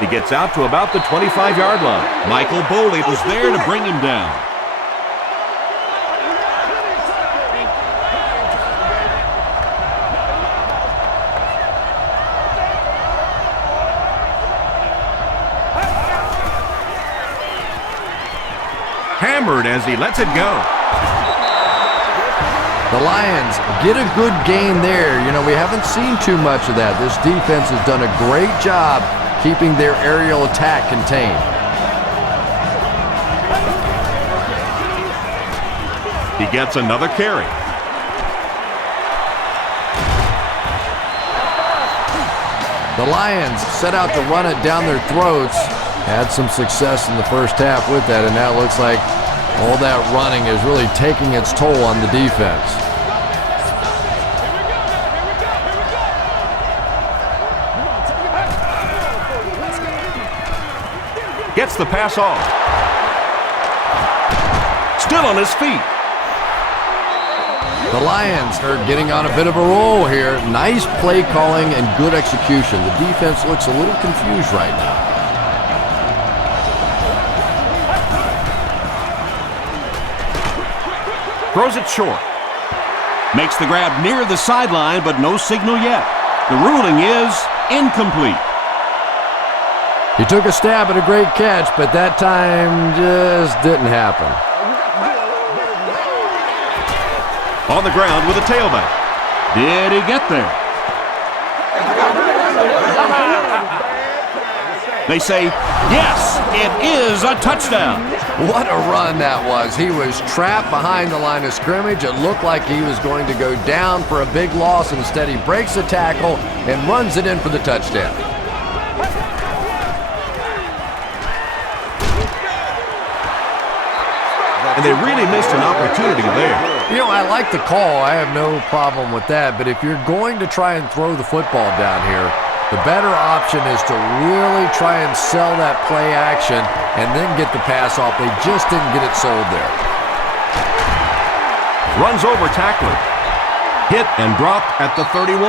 He gets out to about the 25-yard line. Michael Boley was there to bring him down. Hammered as he lets it go. The Lions get a good gain there. You know, we haven't seen too much of that. This defense has done a great job keeping their aerial attack contained. He gets another carry. The Lions set out to run it down their throats. Had some success in the first half with that, and now it looks like all that running is really taking its toll on the defense. Gets the pass off. Still on his feet. The Lions are getting on a bit of a roll here. Nice play calling and good execution. The defense looks a little confused right now. Throws it short. Makes the grab near the sideline, but no signal yet. The ruling is incomplete. He took a stab at a great catch, but that time just didn't happen. On the ground with a tailback. Did he get there? They say, yes, it is a touchdown. What a run that was. He was trapped behind the line of scrimmage. It looked like he was going to go down for a big loss. Instead, he breaks the tackle and runs it in for the touchdown. And they really missed an opportunity there. You know, I like the call. I have no problem with that. But if you're going to try and throw the football down here, the better option is to really try and sell that play action and then get the pass off. They just didn't get it sold there. Runs over tackler. Hit and dropped at the 31.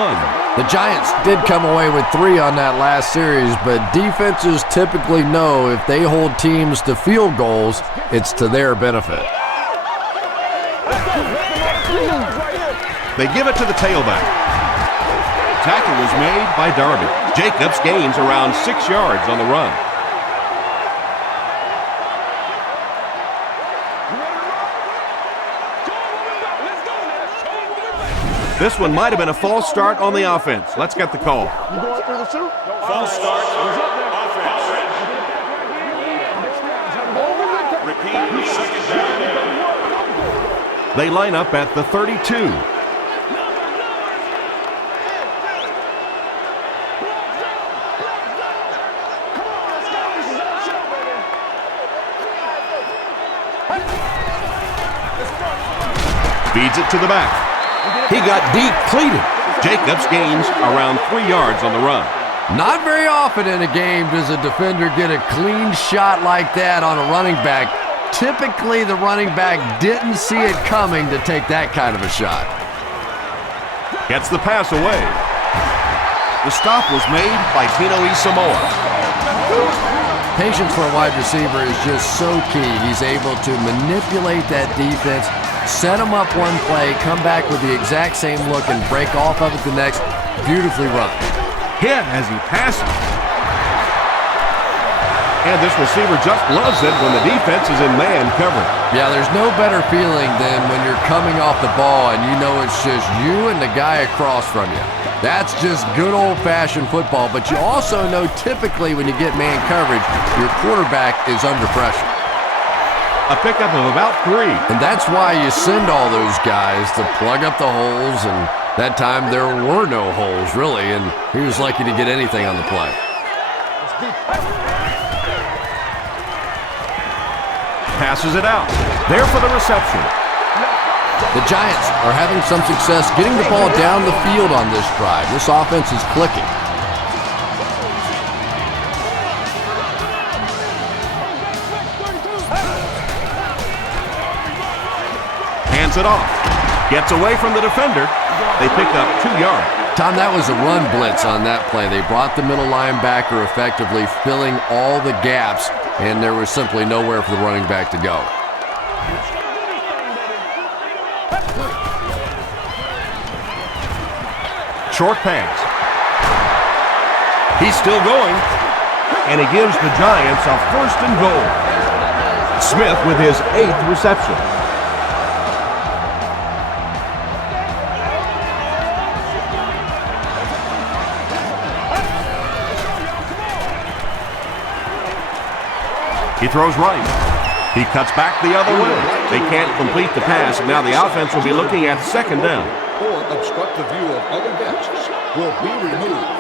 The Giants did come away with 3 on that last series, but defenses typically know if they hold teams to field goals, it's to their benefit. They give it to the tailback. Tackle was made by Darby. Jacobs gains around 6 yards on the run. This one might have been a false start on the offense. Let's get the call. False start. Offense. Repeat. Second down. They line up at the 32. Feeds it to the back. He got depleted. Jacobs gains around 3 yards on the run. Not very often in a game does a defender get a clean shot like that on a running back. Typically, the running back didn't see it coming to take that kind of a shot. Gets the pass away. The stop was made by Tino Isamoa. Patience for a wide receiver is just so key. He's able to manipulate that defense, set him up one play, come back with the exact same look, and break off of it the next. Beautifully run. Hit as he passes. And this receiver just loves it when the defense is in man coverage. Yeah, there's no better feeling than when you're coming off the ball and you know it's just you and the guy across from you. That's just good old-fashioned football, but you also know typically when you get man coverage, your quarterback is under pressure. A pickup of about 3. And that's why you send all those guys to plug up the holes, and that time there were no holes, really, and he was lucky to get anything on the play. Passes it out. There for the reception. The Giants are having some success getting the ball down the field on this drive. This offense is clicking. Hands it off. Gets away from the defender. They pick up 2 yards. Tom, that was a run blitz on that play. They brought the middle linebacker effectively, filling all the gaps, and there was simply nowhere for the running back to go. Short pass. He's still going, and he gives the Giants a 1st and goal. Smith with his 8th reception. He throws right. He cuts back the other way. They can't complete the pass, and now the offense will be looking at 2nd down. Or obstruct the view of other guests will be removed.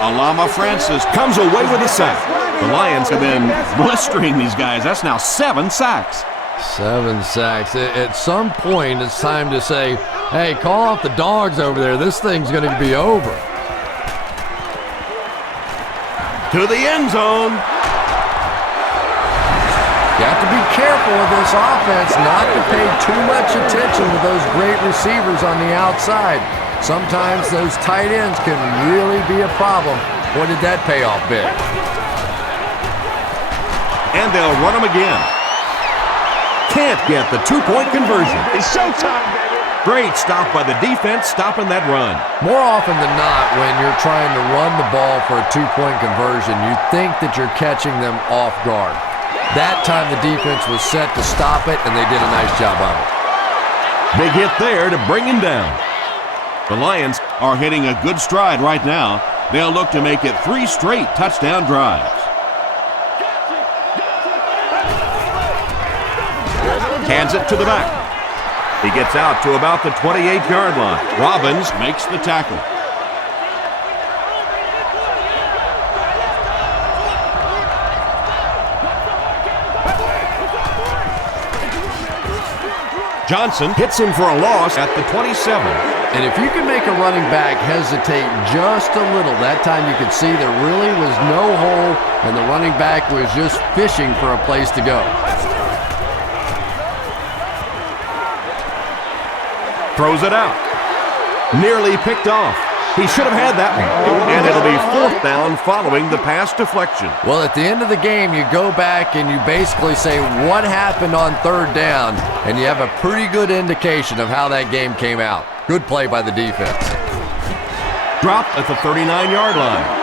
Alama Francis comes away with a sack. The Lions have been blistering these guys. That's now 7 sacks. 7 sacks. At some point, it's time to say, hey, call off the dogs over there. This thing's going to be over. To the end zone. You have to be careful with this offense not to pay too much attention to those great receivers on the outside. Sometimes those tight ends can really be a problem. What did that pay off big? And they'll run them again. Can't get the 2-point conversion. It's showtime, baby. Great stop by the defense, stopping that run. More often than not, when you're trying to run the ball for a 2-point conversion, you think that you're catching them off guard. That time the defense was set to stop it, and they did a nice job of it. Big hit there to bring him down. The Lions are hitting a good stride right now. They'll look to make it 3 straight touchdown drives. Hands it to the back. He gets out to about the 28-yard line. Robbins makes the tackle. Johnson hits him for a loss at the 27. And if you can make a running back hesitate just a little, that time you could see there really was no hole, and the running back was just fishing for a place to go. Throws it out. Nearly picked off. He should have had that one. And it'll be 4th down following the pass deflection. Well, at the end of the game, you go back and you basically say what happened on 3rd down, and you have a pretty good indication of how that game came out. Good play by the defense. Dropped at the 39-yard line.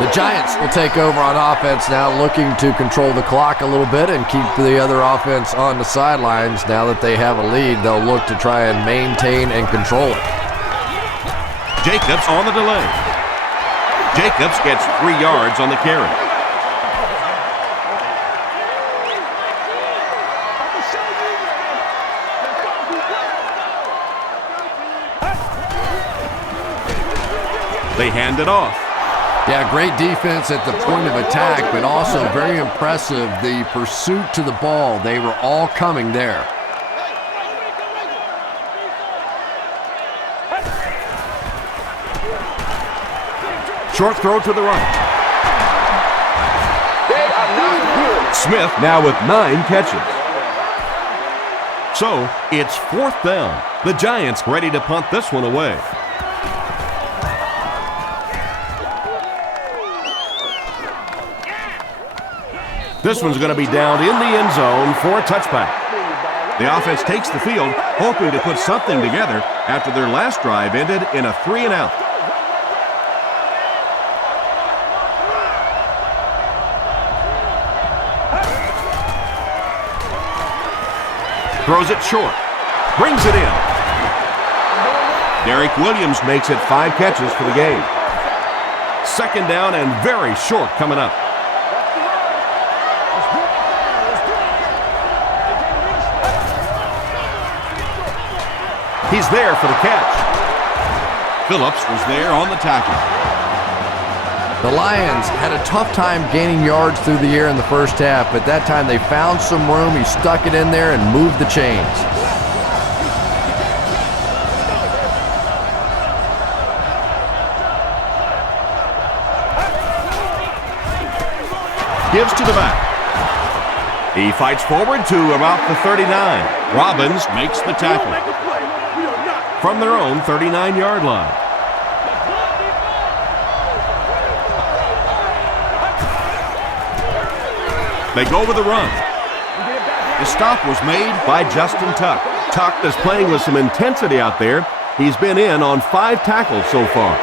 The Giants will take over on offense now, looking to control the clock a little bit and keep the other offense on the sidelines. Now that they have a lead, they'll look to try and maintain and control it. Jacobs on the delay. Jacobs gets 3 yards on the carry. They hand it off. Yeah, great defense at the point of attack, but also very impressive the pursuit to the ball. They were all coming there. Short throw to the right. They are not good. Smith now with 9 catches. So it's 4th down. The Giants ready to punt this one away. This one's going to be down in the end zone for a touchback. The offense takes the field, hoping to put something together after their last drive ended in a 3-and-out. Throws it short. Brings it in. Derek Williams makes it 5 catches for the game. 2nd down and very short coming up. He's there for the catch. Phillips was there on the tackle. The Lions had a tough time gaining yards through the air in the first half, but that time they found some room. He stuck it in there and moved the chains. Gives to the back. He fights forward to about the 39. Robbins Makes the tackle. from their own 39-yard line. They go with the run. The stop was made by Justin Tuck. Tuck is playing with some intensity out there. He's been in on 5 tackles so far.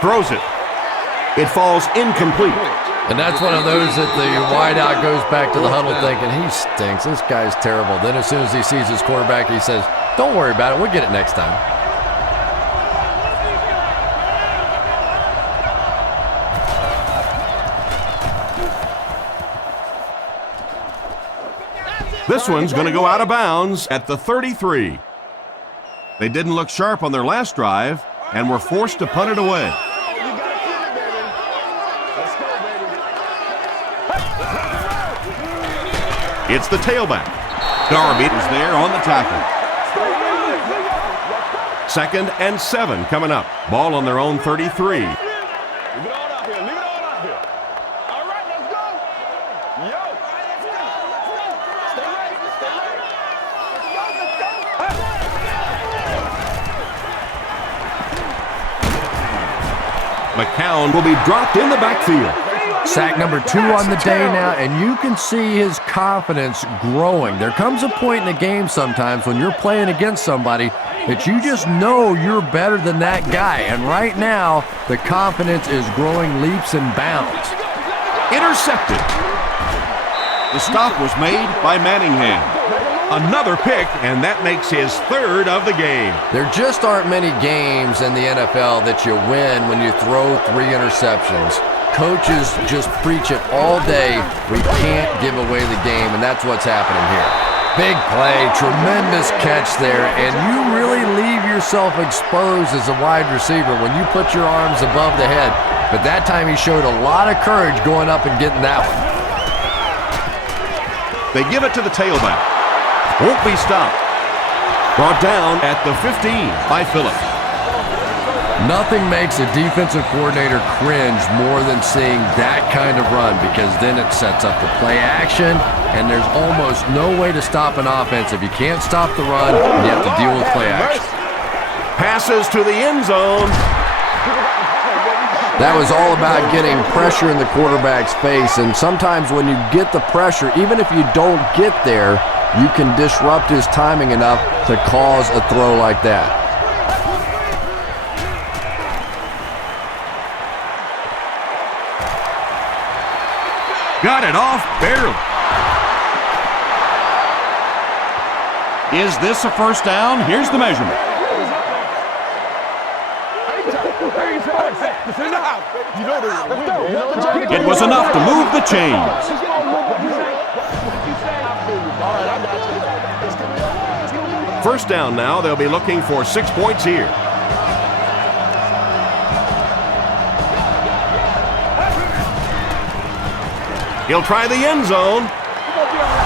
Throws it. It falls incomplete. And that's one of those that the wideout goes back to the huddle thinking, he stinks, this guy's terrible. Then as soon as he sees his quarterback, he says, don't worry about it, we'll get it next time. This one's going to go out of bounds at the 33. They didn't look sharp on their last drive and were forced to punt it away. It's the tailback. R.B.I is there on the tackle. 2nd and 7 coming up. Ball on their own 33. McCown will be dropped in the backfield. Sack number 2 on the day now, and you can see his confidence growing. There comes a point in the game sometimes when you're playing against somebody that you just know you're better than that guy. And right now, the confidence is growing leaps and bounds. Intercepted. The stop was made by Manningham. Another pick, and that makes his 3rd of the game. There just aren't many games in the NFL that you win when you throw 3 interceptions. Coaches just preach it all day. We can't give away the game, and that's what's happening here. Big play, tremendous catch there, and you really leave yourself exposed as a wide receiver when you put your arms above the head. But that time he showed a lot of courage going up and getting that one. They give it to the tailback. Won't be stopped. Brought down at the 15 by Phillips. Nothing makes a defensive coordinator cringe more than seeing that kind of run, because then it sets up the play action, and there's almost no way to stop an offense. If you can't stop the run, you have to deal with play action. Passes to the end zone. That was all about getting pressure in the quarterback's face, and sometimes when you get the pressure, even if you don't get there, you can disrupt his timing enough to cause a throw like that. Got it off barely. Is this a first down? Here's the measurement. It was enough to move the chains. First down now. They'll be looking for 6 points here. He'll try the end zone.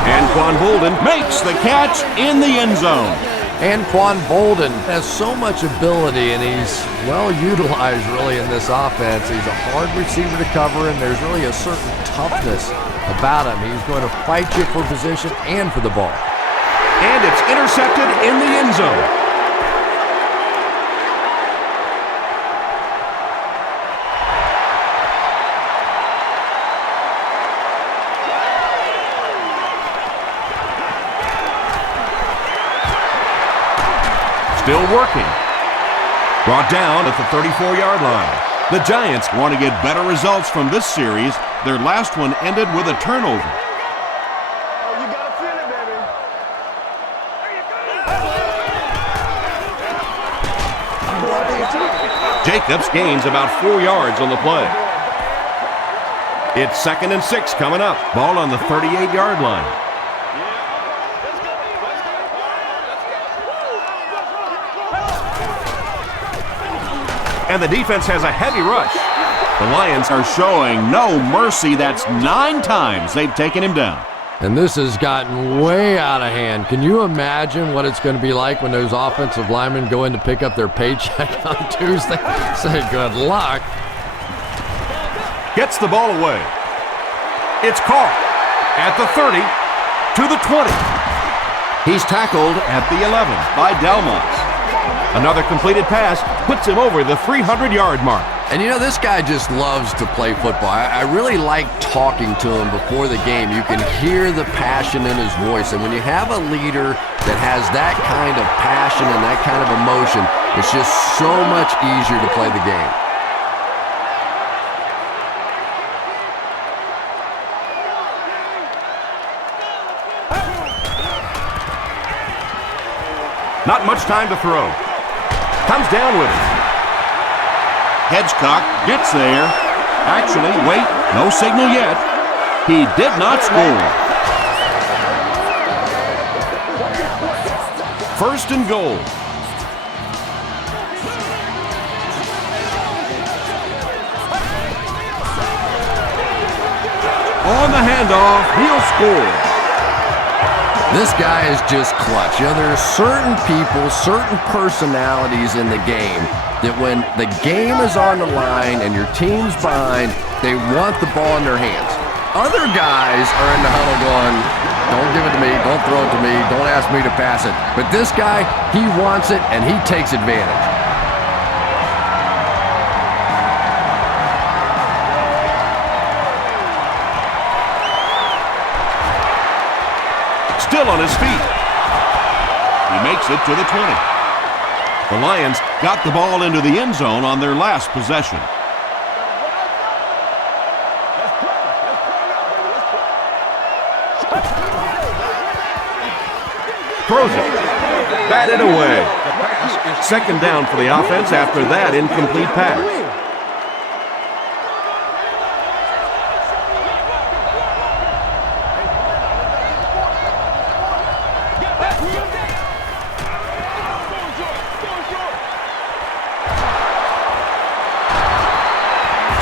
Anquan Bolden Makes the catch in the end zone. Anquan Bolden has so much ability, and he's well utilized really in this offense. He's a hard receiver to cover, and there's really a certain toughness about him. He's going to fight you for position and for the ball. And it's intercepted in the end zone. Still working. Brought down at the 34-yard line. The Giants want to get better results from this series. Their last one ended with a turnover. You gotta feel it, baby. Jacobs gains about 4 yards on the play. It's 2nd and 6 coming up. Ball on the 38-yard line. And the defense has a heavy rush. The Lions Are showing no mercy. That's 9 times they've taken him down. And this has gotten way out of hand. Can you imagine what it's going to be like when those offensive linemen go in to pick up their paycheck on Tuesday? Say good luck. Gets the ball away. It's caught at the 30 to the 20. He's tackled at the 11 by Delmas. Another completed pass puts him over the 300-yard mark. And you know, this guy just loves to play football. I really like talking to him before the game. You can hear the passion in his voice. And when you have a leader that has that kind of passion and that kind of emotion, it's just so much easier to play the game. Not much time to throw. Comes down with it. Hedgecock gets there. Actually, wait, no signal yet. He did not score. First and goal. On the handoff, he'll score. This guy is just clutch. You know, there are certain people, certain personalities in the game that when the game is on the line and your team's behind, they want the ball in their hands. Other guys are in the huddle going, don't give it to me, don't throw it to me, don't ask me to pass it. But this guy, he wants it and he takes advantage. Still on his feet. He makes it to the 20. The Lions got the ball into the end zone on their last possession. Throws it. Batted away. Second down for the offense after that incomplete pass.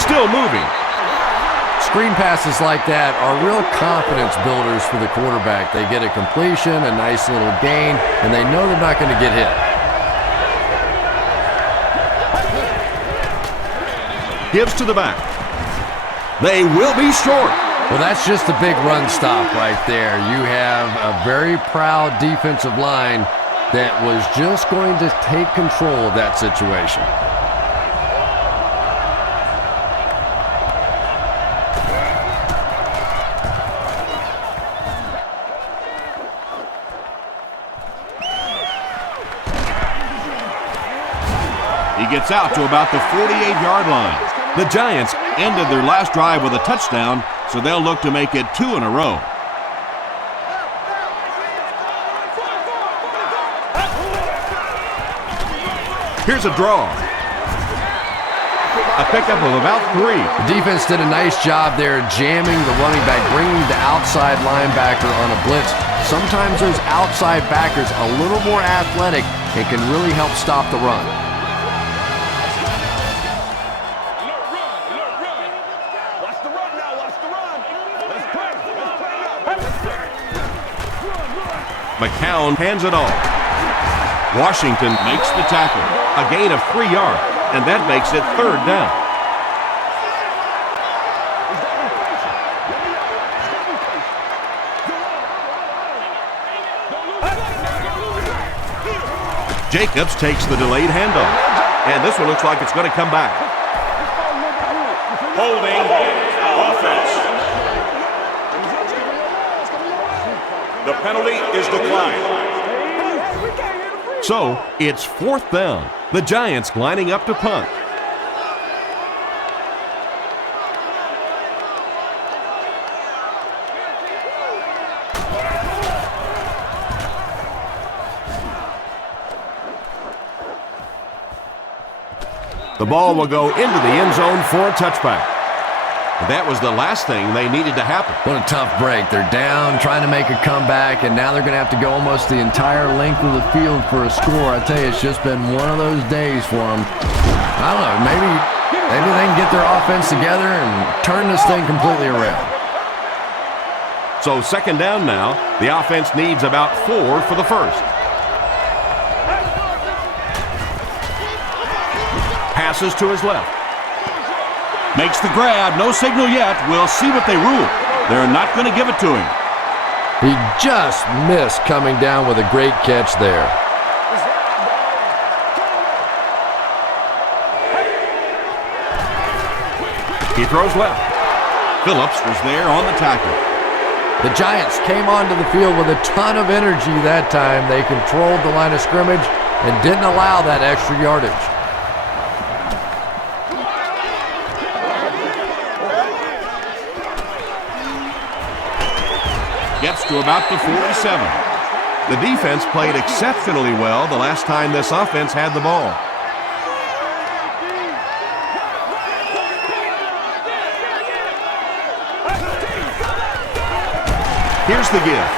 Still moving. Screen passes like that are real confidence builders for the quarterback. They get a completion, a nice little gain, and they know they're not going to get hit. Gives to the back. They will be short. Well, that's just a big run stop right there. You have a very proud defensive line that was just going to take control of that situation. He gets out to about the 48-yard line. The Giants Ended their last drive with a touchdown, so they'll look to make it 2 in a row. Here's a draw. A pickup of about 3. The defense did a nice job there jamming the running back, bringing the outside linebacker on a blitz. Sometimes those outside backers a little more athletic and can really help stop the run. McCown hands it off. Washington makes the tackle. A gain of 3 yards, and that makes it 3rd down. Jacobs takes the delayed handoff, and this one looks like it's going to come back. Holding offense. The penalty is declined. So, it's 4th down. The Giants lining up to punt. The ball will go into the end zone for a touchback. That was the last thing they needed to happen. What a tough break. They're down, trying to make a comeback, and now they're going to have to go almost the entire length of the field for a score. I tell you, it's just been one of those days for them. I don't know, maybe they can get their offense together and turn this thing completely around. So second down now. The offense needs about 4 for the first. Passes to his left. Makes the grab. No signal yet. We'll see what they rule. They're not going to give it to him. He just missed coming down with a great catch there. He throws left. Phillips was there on the tackle. The Giants came onto the field with a ton of energy that time. They controlled the line of scrimmage and didn't allow that extra yardage. Gets to about the 47. The defense played exceptionally well the last time this offense had the ball. Here's the give.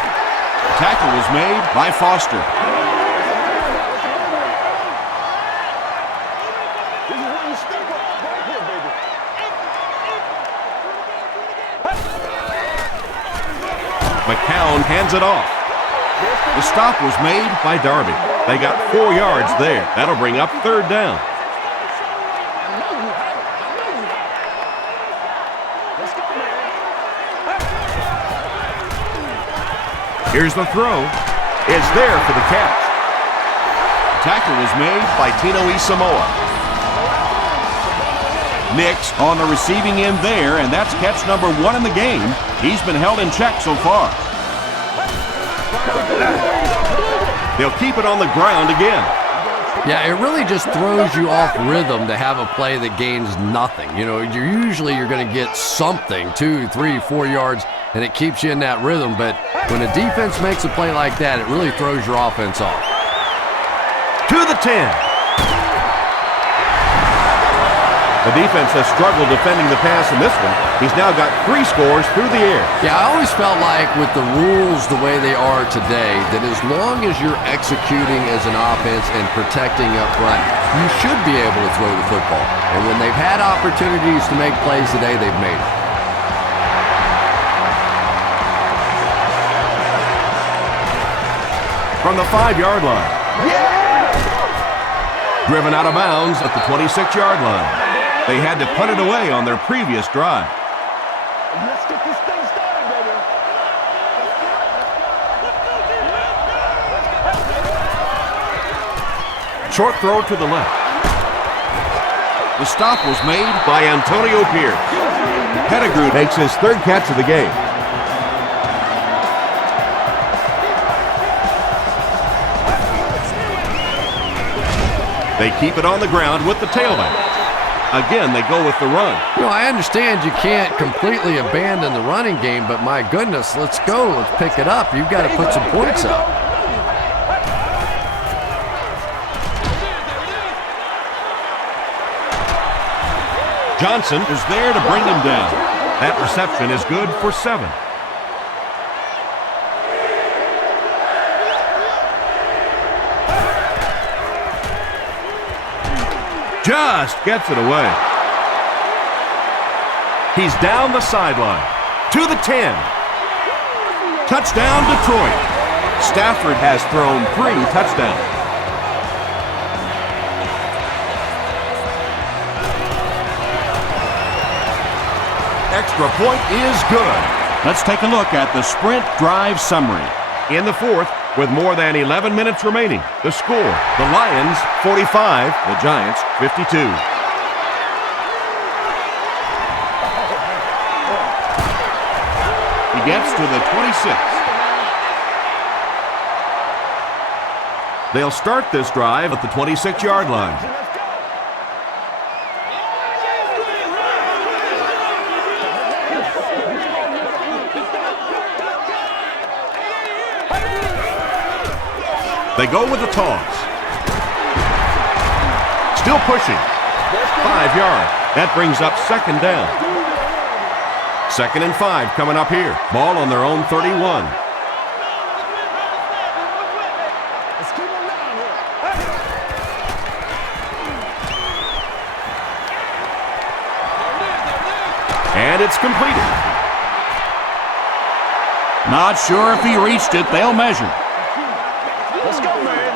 Tackle was made by Foster. McCown hands it off. The stop was made by R.B.I. They got 4 yards there. That'll bring up third down. Here's the throw. It's there for the catch. Tackle was made by Tino Isamoa. Nix on the receiving end there, and that's catch number 1 in the game. He's been held in check so far. They'll keep it on the ground again. Yeah, it really just throws you off rhythm to have a play that gains nothing. You know, you're going to get something, 2, 3, 4 yards, and it keeps you in that rhythm. But when a defense makes a play like that, it really throws your offense off. To the 10. The defense has struggled defending the pass in this one. He's now got 3 scores through the air. Yeah, I always felt like with the rules the way they are today, that as long as you're executing as an offense and protecting up front, you should be able to throw the football. And when they've had opportunities to make plays today, they've made it. From the 5-yard line. Driven out of bounds at the 26-yard line. They had to punt it away on their previous drive. Let's get this thing started, baby. Short throw to the left. The stop was made By Antonio Pierce. Pettigrew makes his 3rd catch of the game. They keep it on the ground with the tailback. Again, they go with the run. You know, I understand you can't completely abandon the running game, but my goodness, let's go. Let's pick it up. You've got to put some points up. Johnson is there to bring him down. That reception is good for 7. Just gets it away. He's down the sideline. To the 10. Touchdown, Detroit. Stafford has thrown 3 touchdowns. Extra point is good. Let's take a look at the sprint drive summary. In the 4th, with more than 11 minutes remaining, the score, the Lions 45, the Giants 52. He gets to the 26. They'll start this drive at the 26-yard line. They go with the toss. Still pushing. 5 yards. That brings up 2nd down. 2nd and 5 coming up here. Ball on their own 31. And it's completed. Not sure if he reached it. They'll measure. Let's go, man.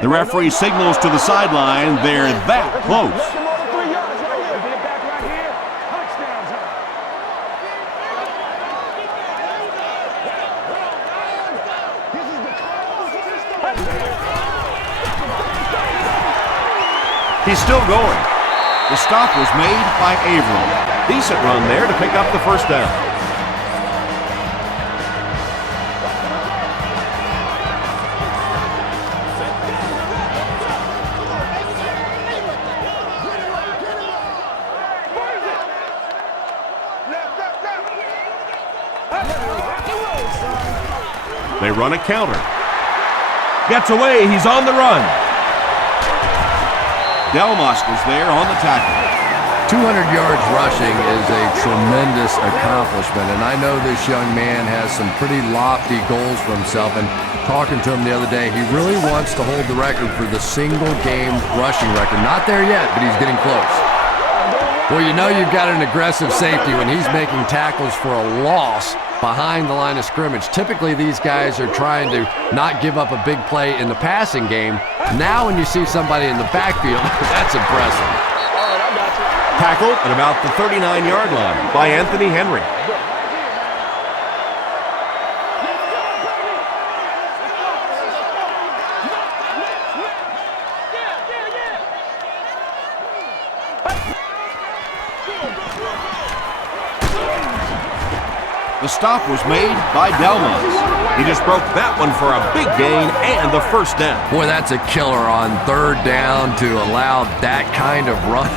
The referee signals to the sideline. They're that close. He's still going. The stop was made by Avram. Decent run there to pick up the first down. They run a counter. Gets away. He's on the run. Delmas was there on the tackle. 200 yards rushing is a tremendous accomplishment, and I know this young man has some pretty lofty goals for himself, and talking to him the other day, he really wants to hold the record for the single-game rushing record. Not there yet, but he's getting close. Well, you know you've got an aggressive safety when he's making tackles for a loss behind the line of scrimmage. Typically, these guys are trying to not give up a big play in the passing game. Now when you see somebody in the backfield, that's impressive. Tackled at about the 39-yard line by Anthony Henry. The stop was made by Delmas. He just broke that one for a big gain and the first down. Boy, that's a killer on third down to allow that kind of run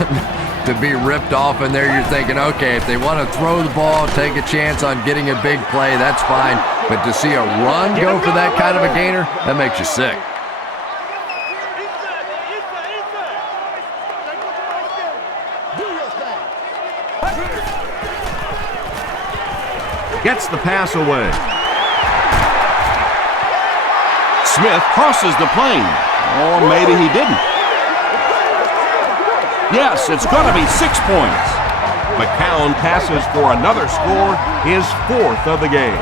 to be ripped off in there. You're thinking, okay, if they want to throw the ball, take a chance on getting a big play, that's fine. But to see a run go for that kind of a gainer, that makes you sick. Gets the pass away. Smith crosses the plane. Or maybe he didn't. Yes, it's going to be 6 points. McCown passes for another score, his fourth of the game.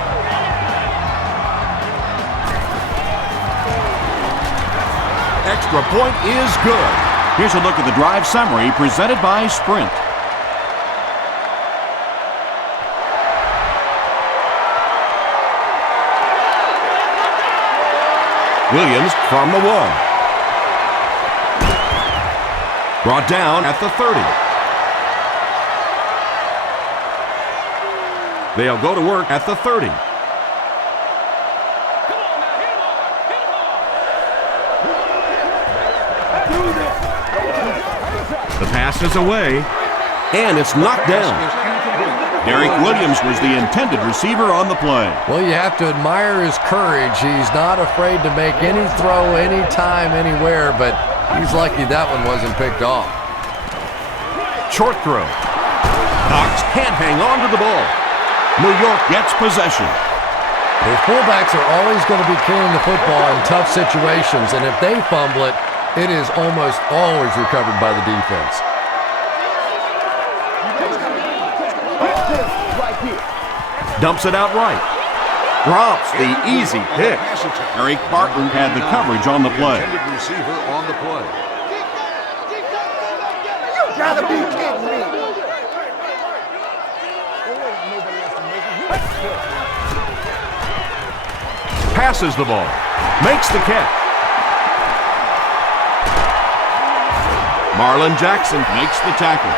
Extra point is good. Here's a look at the drive summary presented by Sprint. Williams from the 1. Brought down at the 30. They'll go to work at the 30. The pass is away, and it's knocked down. Derek Williams was the intended receiver on the play. Well, you have to admire his courage. He's not afraid to make any throw, anytime, anywhere, but he's lucky that one wasn't picked off. Short throw. Knox can't hang on to the ball. New York gets possession. The fullbacks are always going to be carrying the football in tough situations, and if they fumble it, it is almost always recovered by the defense. Dumps it out right. Drops the easy pick. Eric Barton had the coverage on the play. Receiver on the play. You gotta be kidding me. Passes the ball. Makes the catch. Marlon Jackson Makes the tackle.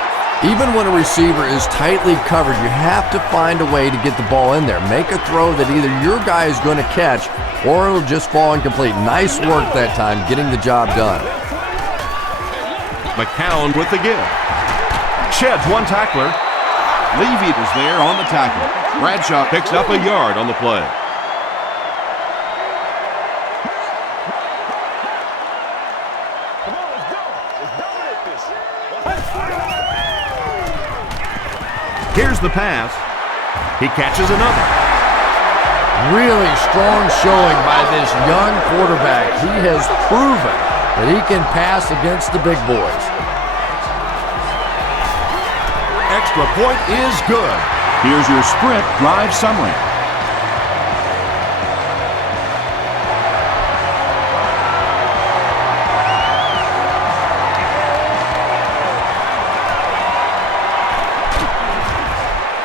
Even when a receiver is tightly covered, you have to find a way to get the ball in there. Make a throw that either your guy is going to catch or it'll just fall incomplete. Nice work that time, getting the job done. McCown with the give. Sheds one tackler. Levy was there on the tackle. Bradshaw picks up a yard on the play. Here's the pass. He catches another. Really strong showing by this young quarterback. He has proven that he can pass against the big boys. extra point is good. Here's your sprint drive summary.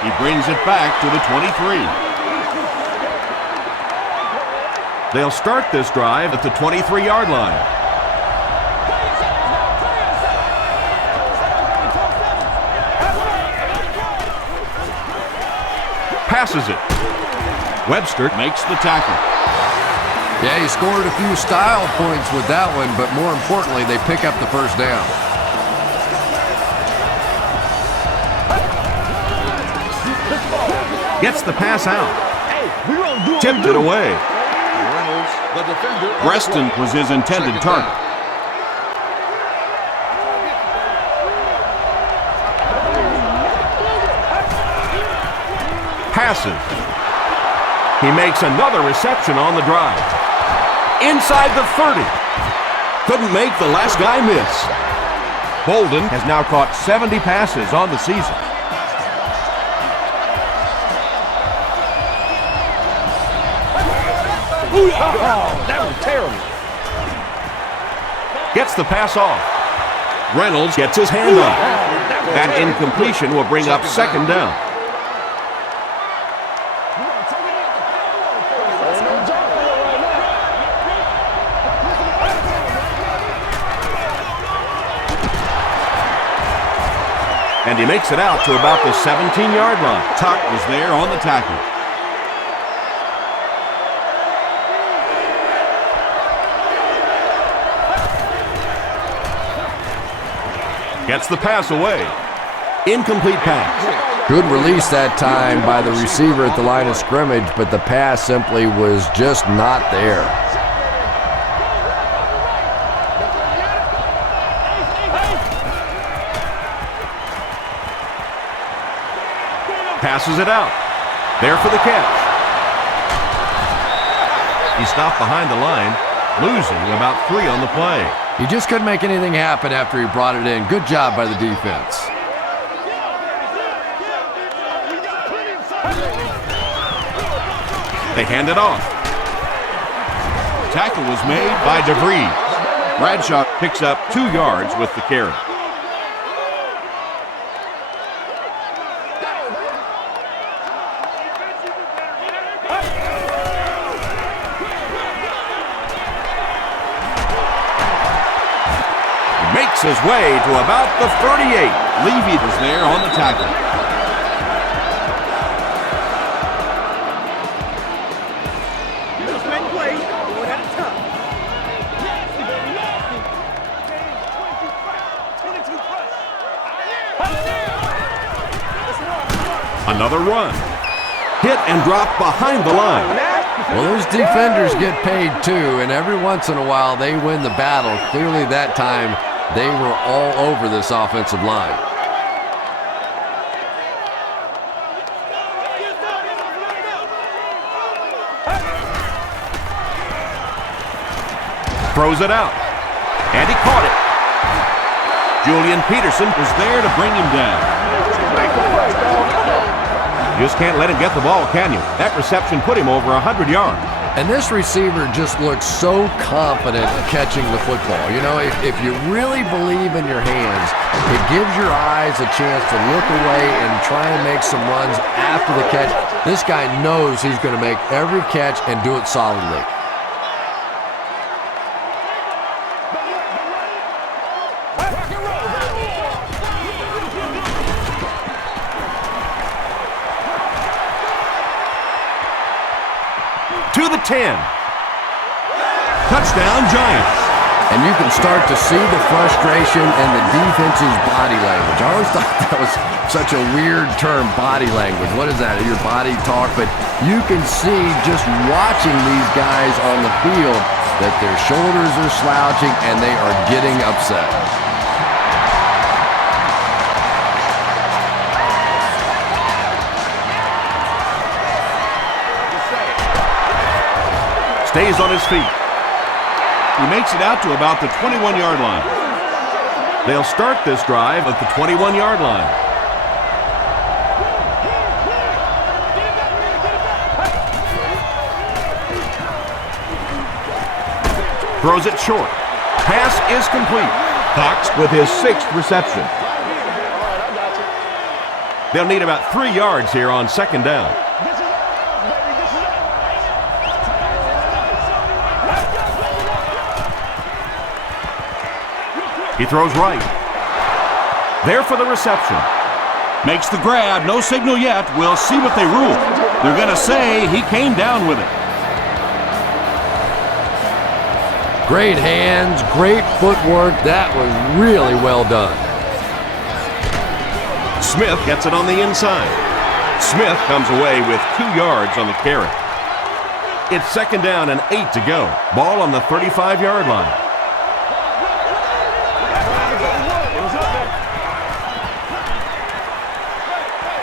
He brings it back to the 23. They'll start this drive at the 23-yard line. Passes it. Webster Makes the tackle. Yeah, he scored a few style points with that one, but more importantly, they pick up the first down. gets the pass out. Tipped it away. Reynolds, the defender. Preston was his intended target. Passes. He makes another reception on the drive. Inside the 30. Couldn't make the last guy miss. Bolden has now caught 70 passes on the season. Oh, that was terrible. Gets the pass off. Reynolds gets his hand up. That incompletion will bring up second down. And he makes it out to about the 17-yard line. Tuck was there on the tackle. Gets the pass away. Incomplete pass. Good release that time by the receiver at the line of scrimmage, but the pass simply was just not there. Passes it out. There for the catch. He stopped behind the line, losing about 3 on the play. He just couldn't make anything happen after he brought it in. Good job by the defense. They hand it off. Tackle was made by DeVries. Bradshaw picks up 2 yards with the carry. Makes his way to about the 38. Levy was there on the tackle. Another run. Hit and drop behind the line. Well, those defenders get paid too, and every once in a while they win the battle. Clearly that time they were all over this offensive line. Throws it out. And he caught it. Julian Peterson was there to bring him down. You just can't let him get the ball, can you? That reception put him over 100 yards. And this receiver just looks so confident catching the football. You know, if you really believe in your hands, it gives your eyes a chance to look away and try and make some runs after the catch. This guy knows he's going to make every catch and do it solidly. To the 10. Touchdown, Giants. And you can start to see the frustration in the defense's body language. I always thought that was such a weird term, body language. What is that? Your body talk? But you can see just watching these guys on the field that their shoulders are slouching and they are getting upset. Stays on his feet. He makes it out to about the 21-yard line. They'll start this drive at the 21-yard line. Throws it short. Pass is complete. Cox with his 6th reception. They'll need about 3 yards here on 2nd down. He throws right. There for the reception. Makes the grab. No signal yet. We'll see what they rule. They're going to say he came down with it. Great hands, great footwork. That was really well done. Smith gets it on the inside. Smith comes away with 2 yards on the carry. It's 2nd down and 8 to go. Ball on the 35-yard line.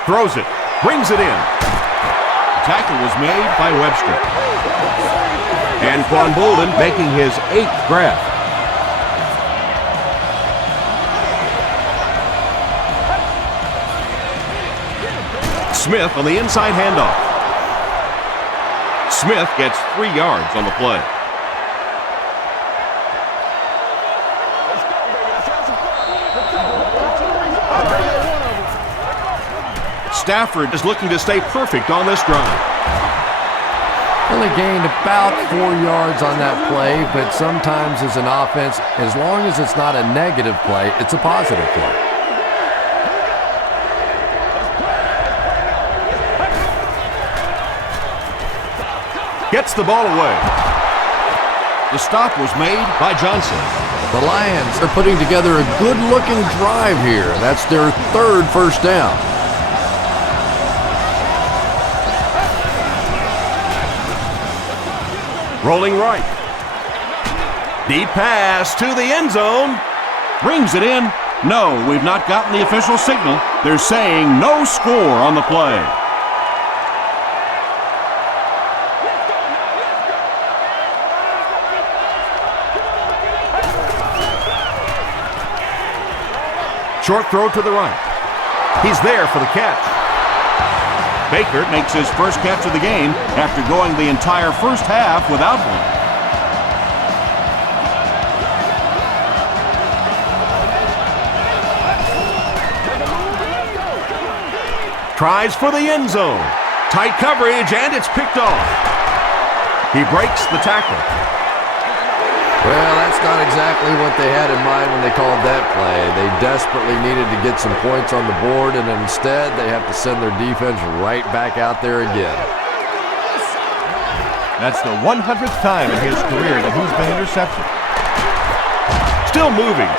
Throws it, brings it in. The tackle was made by Webster. And Quan Bolden making his 8th grab. Smith on the inside handoff. Smith gets 3 yards on the play. Stafford is looking to stay perfect on this drive. Only gained about 4 yards on that play, but sometimes as an offense, as long as it's not a negative play, it's a positive play. Gets the ball away. The stop was made by Johnson. The Lions are putting together a good-looking drive here. That's their 3rd first down. Rolling right. Deep pass to the end zone. Brings it in. No, we've not gotten the official signal. They're saying no score on the play. Short throw to the right. He's there for the catch. Baker makes his first catch of the game after going the entire first half without one. Tries for the end zone. Tight coverage, and it's picked off. He breaks the tackle. Well, that's not exactly what they had in mind when they called that play. They desperately needed to get some points on the board, and instead they have to send their defense right back out there again. That's the 100th time in his career that he's been intercepted. Still moving.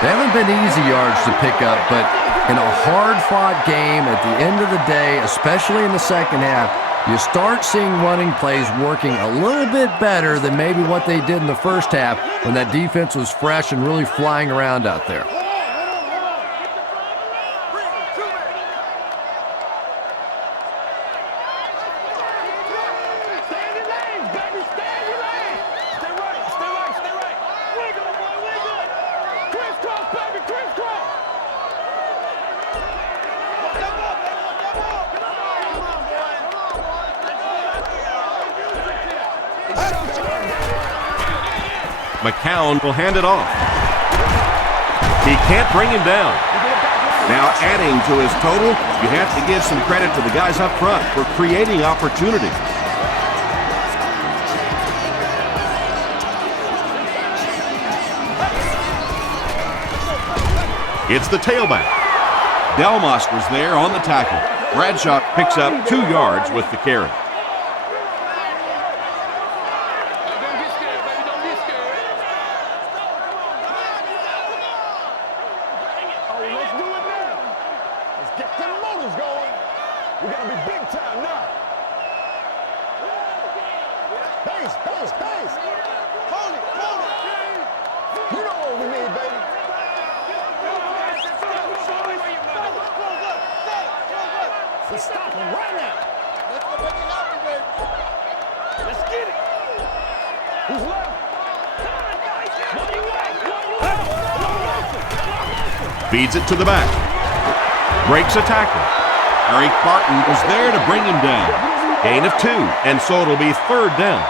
They haven't been easy yards to pick up, but in a hard-fought game at the end of the day, especially in the second half, you start seeing running plays working a little bit better than maybe what they did in the first half when that defense was fresh and really flying around out there. McCown will hand it off. He can't bring him down. Now adding to his total, you have to give some credit to the guys up front for creating opportunity. It's the tailback. Delmas was there on the tackle. Bradshaw picks up 2 yards with the carry. Feeds it to the back. Breaks a tackle. Eric Barton was there to bring him down. Gain of 2, and so it'll be 3rd down.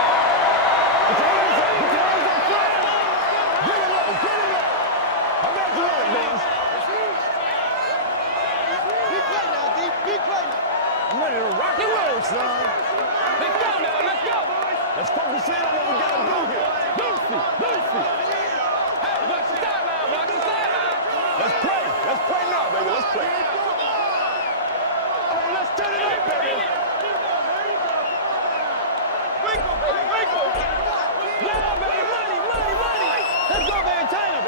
son. Let's go now. Let's go. Let's focus in on what we got to do here. Lucy. Hey, watch the sideline, watch the sideline. Let's play. Let's play now, baby. Let's play. Oh, let's turn it up, baby. Yeah, baby. Money. Let's go, baby. Turn it.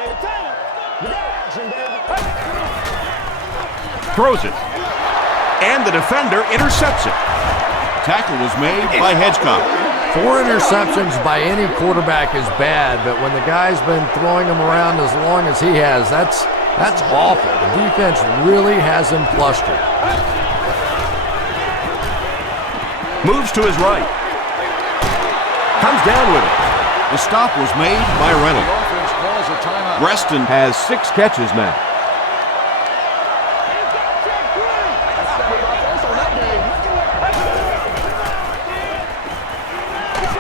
We got action, baby. Throws it. And the defender intercepts it. Tackle was made by Hedgecock. 4 interceptions by any quarterback is bad, but when the guy's been throwing them around as long as he has, that's awful. The defense really has him flustered. Moves to his right. Comes down with it. The stop was made by Reynolds. Offense calls a timeout. Reston has 6 catches now.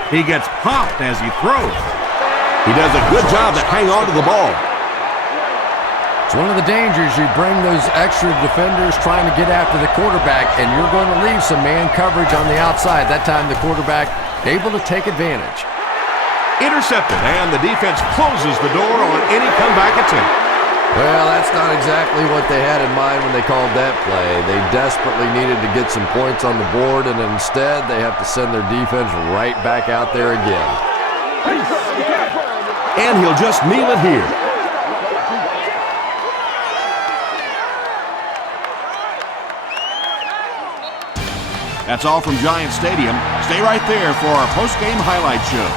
He gets popped as he throws. He does a good job to hang on to the ball. It's one of the dangers. You bring those extra defenders trying to get after the quarterback, and you're going to leave some man coverage on the outside. That time the quarterback able to take advantage. Intercepted, and the defense closes the door on any comeback attempt. Well, that's not exactly what they had in mind when they called that play. They desperately needed to get some points on the board, and instead they have to send their defense right back out there again. And he'll just kneel it here. That's all from Giant Stadium. Stay right there for our post-game highlight show.